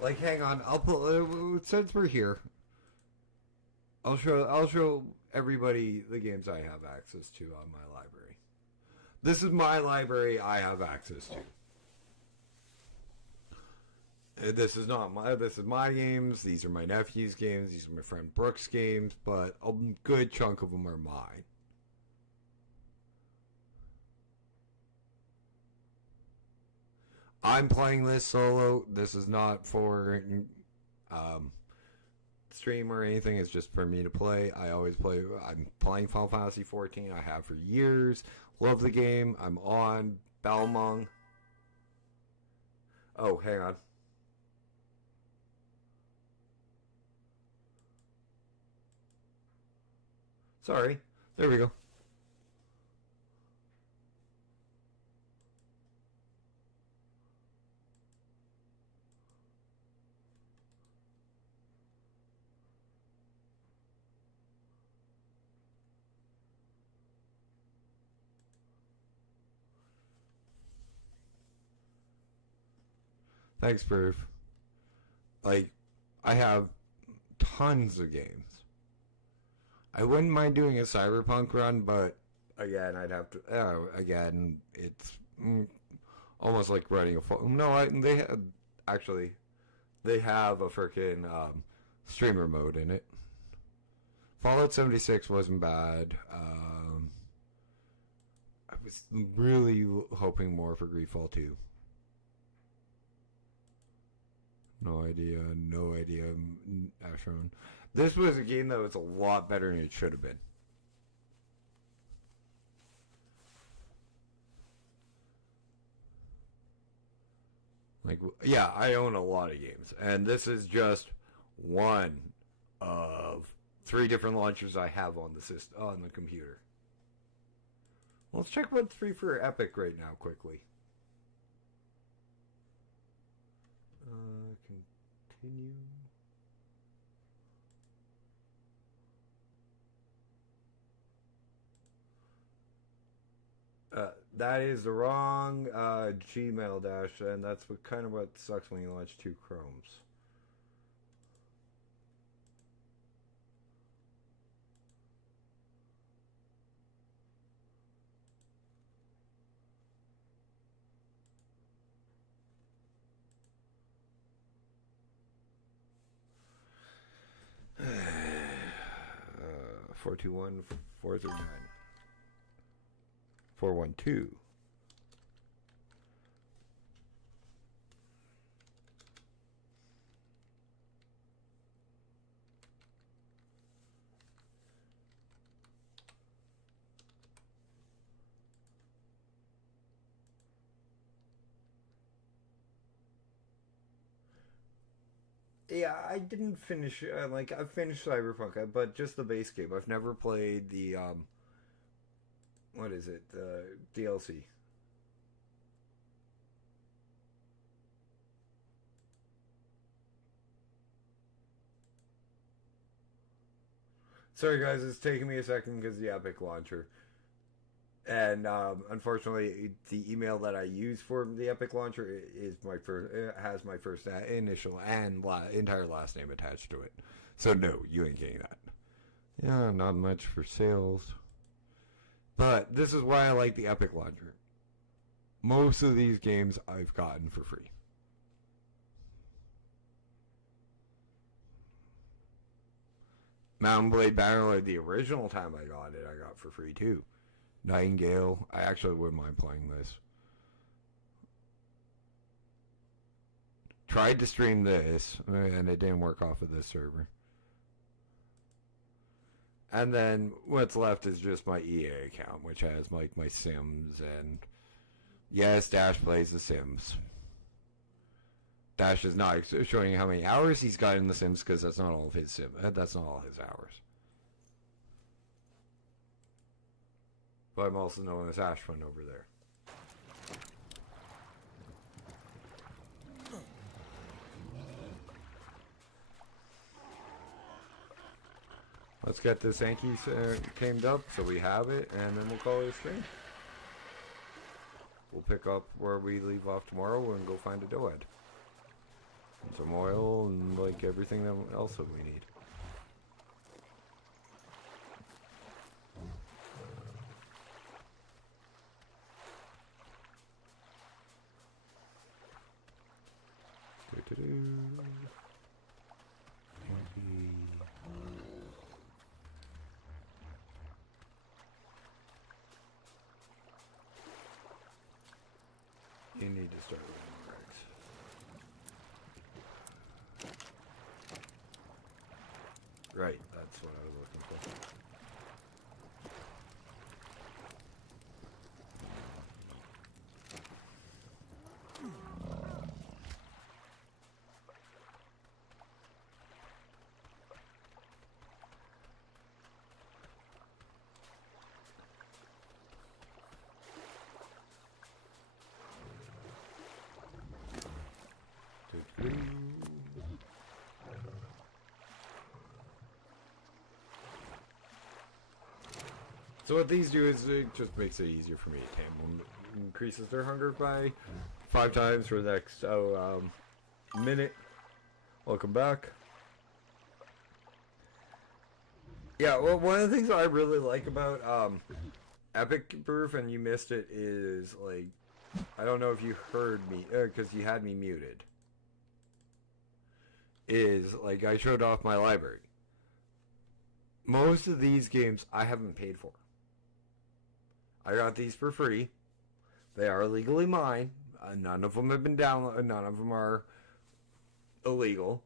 Like, hang on. I'll put, since we're here, I'll show everybody the games I have access to on my library. This is my library I have access to. This is my games. These are my nephew's games. These are my friend Brooks' games, but a good chunk of them are mine. I'm playing this solo. This is not for stream or anything. It's just for me to play. I always play. I'm playing Final Fantasy 14. I have for years. Love the game. I'm on Balmung. Oh, hang on. Sorry. There we go. Thanks, Proof. Like, I have tons of games. I wouldn't mind doing a Cyberpunk run, but again, I'd have to. Again, it's almost like running a phone. No, they have a freaking streamer mode in it. Fallout 76 wasn't bad. I was really hoping more for Greedfall 2. No idea, Ashron. This was a game that was a lot better than it should have been. Like, yeah, I own a lot of games, and this is just one of 3 different launchers I have on the system, on the computer. Well, let's check what's free for Epic right now, quickly. Continue. That is the wrong Gmail dash, and that's kind of what sucks when you launch 2 Chromes. 421 439 412. Yeah, I didn't finish. I've finished Cyberpunk, but just the base game. I've never played the what is it? The DLC. Sorry, guys, it's taking me a second because the Epic launcher, and unfortunately, the email that I use for the Epic launcher is my first. It has my first initial and entire last name attached to it. So no, you ain't getting that. Yeah, not much for sales. But this is why I like the Epic launcher. Most of these games I've gotten for free. Mountain Blade Bannerlord, the original time I got it, I got for free too. Nightingale, I actually wouldn't mind playing this. Tried to stream this, and it didn't work off of this server. And then what's left is just my EA account, which has like my Sims and yes, Dash plays The Sims. Dash is not showing how many hours he's got in The Sims because that's not all of his that's not all his hours. But I'm also known as Ashfun over there. Let's get this Anki tamed up so we have it, and then we'll call it a stream. We'll pick up where we leave off tomorrow and go find a dough head. And some oil and like everything else that we need. You need to start with rags. Right, that's what I was looking for. So what these do is it just makes it easier for me to tame them. Increases their hunger by 5 times for the next minute. Welcome back. Yeah, well, one of the things I really like about Epic Proof, and you missed it, is like, I don't know if you heard me because you had me muted. Is like I showed off my library. Most of these games I haven't paid for. I got these for free. They are legally mine. None of them have been downloaded. None of them are illegal.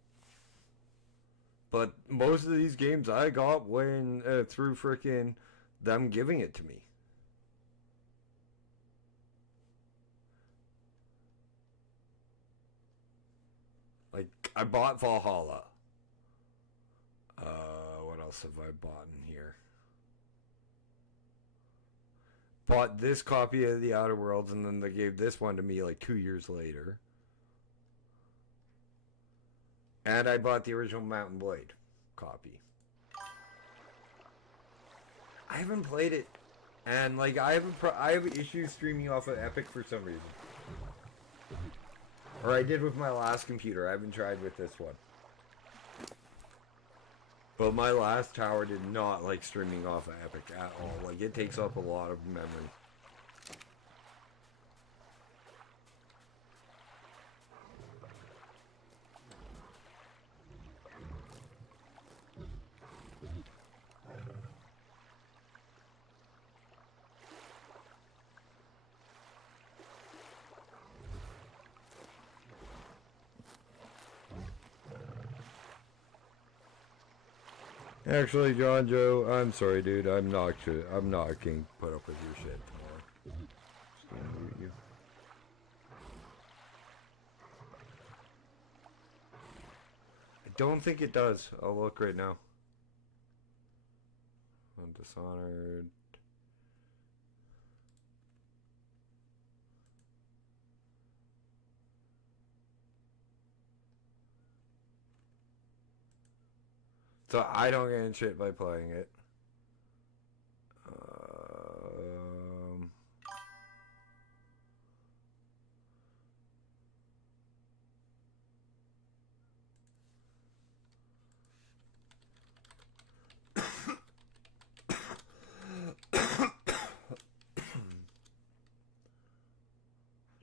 But most of these games I got when through frickin' them giving it to me. Like, I bought Valhalla. What else have I bought in here? Bought this copy of The Outer Worlds, and then they gave this one to me like 2 years later. And I bought the original Mountain Blade copy. I haven't played it, and like I have issues streaming off of Epic for some reason. Or I did with my last computer. I haven't tried with this one. But my last tower did not like streaming off of Epic at all. Like, it takes up a lot of memory. Actually, John Joe, I'm sorry, dude. I'm not going to put up with your shit anymore. Just gonna mute you. I don't think it does. I'll look right now. I'm Dishonored. So I don't get shit by playing it.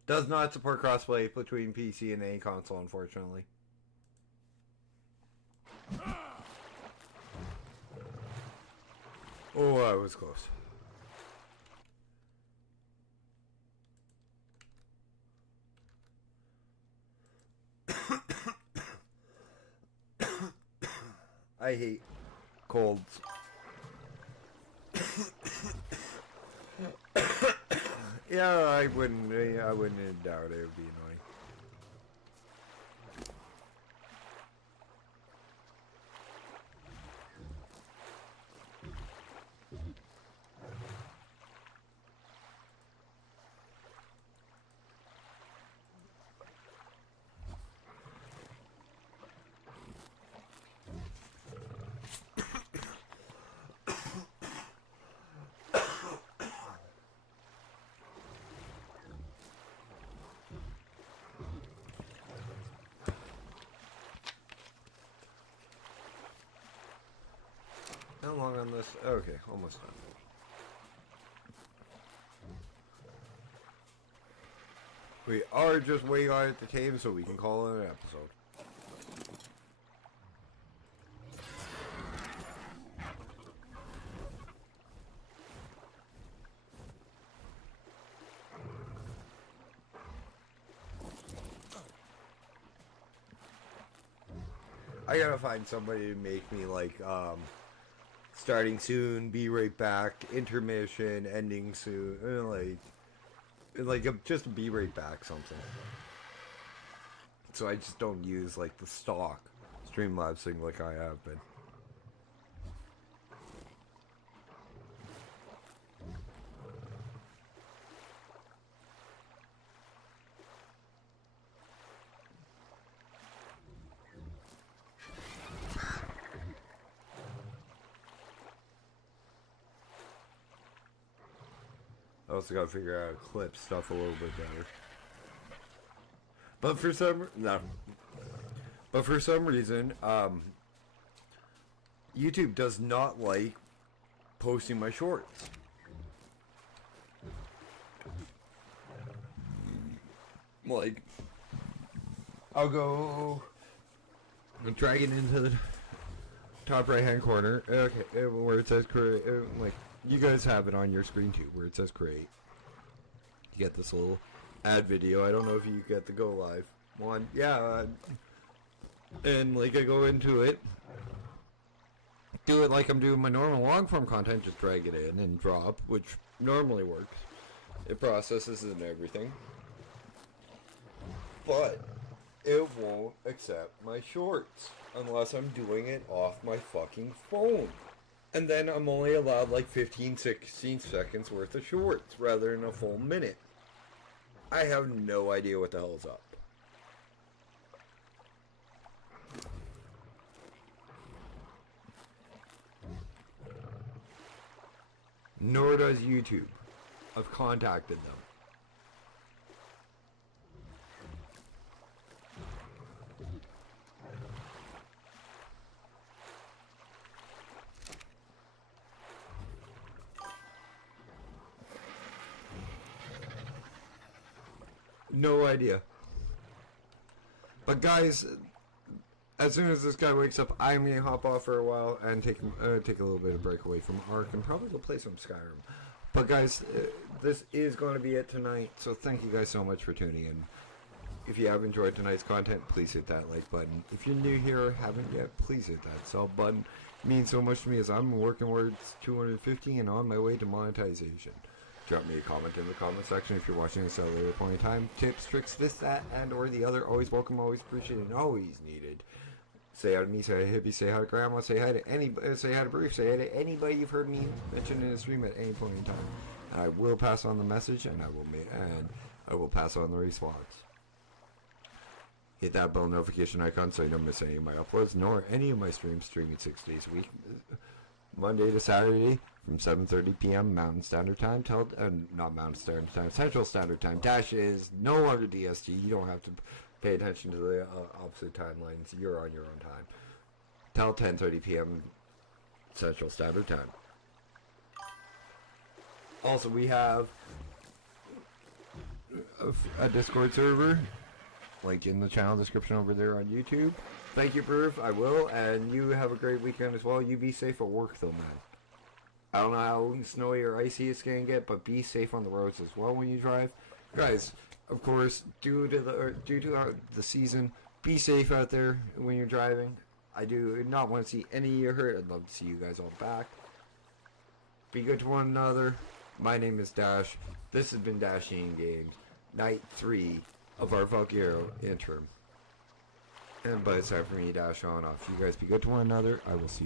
Does not support crossplay between PC and any console, unfortunately. Oh, I was close. I hate colds. Yeah, I wouldn't doubt it would be annoying. How long on this? Okay, almost done. We are just waiting on it to tame so we can call it an episode. I gotta find somebody to make me like, starting soon, be right back, intermission, ending soon, just be right back something. So I just don't use like the stock Streamlabs thing like I have been. I also gotta figure out how to clip stuff a little bit better. But for some reason, YouTube does not like posting my shorts. Like, I'll go drag it into the top right hand corner. Okay, where it says create. Like, you guys have it on your screen too, where it says create. You get this little add video. I don't know if you get the go live one. Yeah, and like I go into it, do it like I'm doing my normal long form content, just drag it in and drop, which normally works. It processes and everything. But it won't accept my shorts unless I'm doing it off my fucking phone. And then I'm only allowed like 15, 16 seconds worth of shorts rather than a full minute. I have no idea what the hell's up. Nor does YouTube. I've contacted them. No idea. But guys, as soon as this guy wakes up, I'm gonna hop off for a while and take a little bit of break away from Ark and probably go play some Skyrim. But guys, this is going to be it tonight, so thank you guys so much for tuning in. If you have enjoyed tonight's content, please hit that like button. If you're new here or haven't yet, please hit that sub button. means so much to me as I'm working towards 250 and on my way to monetization. Drop me a comment in the comment section if you're watching this at a later point in time. Tips, tricks, this, that, and or the other. Always welcome, always appreciated, and always needed. Say hi to me, say hi to Hippie, say hi to Grandma, say hi to anybody, say hi to Brief, say hi to anybody you've heard me mention in the stream at any point in time. And I will pass on the message, and I will pass on the response. Hit that bell notification icon so you don't miss any of my uploads, nor any of my streams, streaming 6 days a week, Monday to Saturday, from 7:30 p.m. Mountain Standard Time till not Mountain Standard Time, Central Standard Time. Dash is no longer DST. You don't have to pay attention to the opposite timelines. You're on your own time. Till 10:30 p.m. Central Standard Time. Also, we have a Discord server, linked in the channel description over there on YouTube. Thank you, Proof. I will, and you have a great weekend as well. You be safe at work, though, man. I don't know how snowy or icy it's gonna get, but be safe on the roads as well when you drive, guys. Of course, due to the season, be safe out there when you're driving. I do not want to see any of you hurt. I'd love to see you guys all back. Be good to one another. My name is Dash. This has been Dashing Games, Night 3 of our Valgureo interim. But it's time for me to dash on off. You guys be good to one another. I will see you.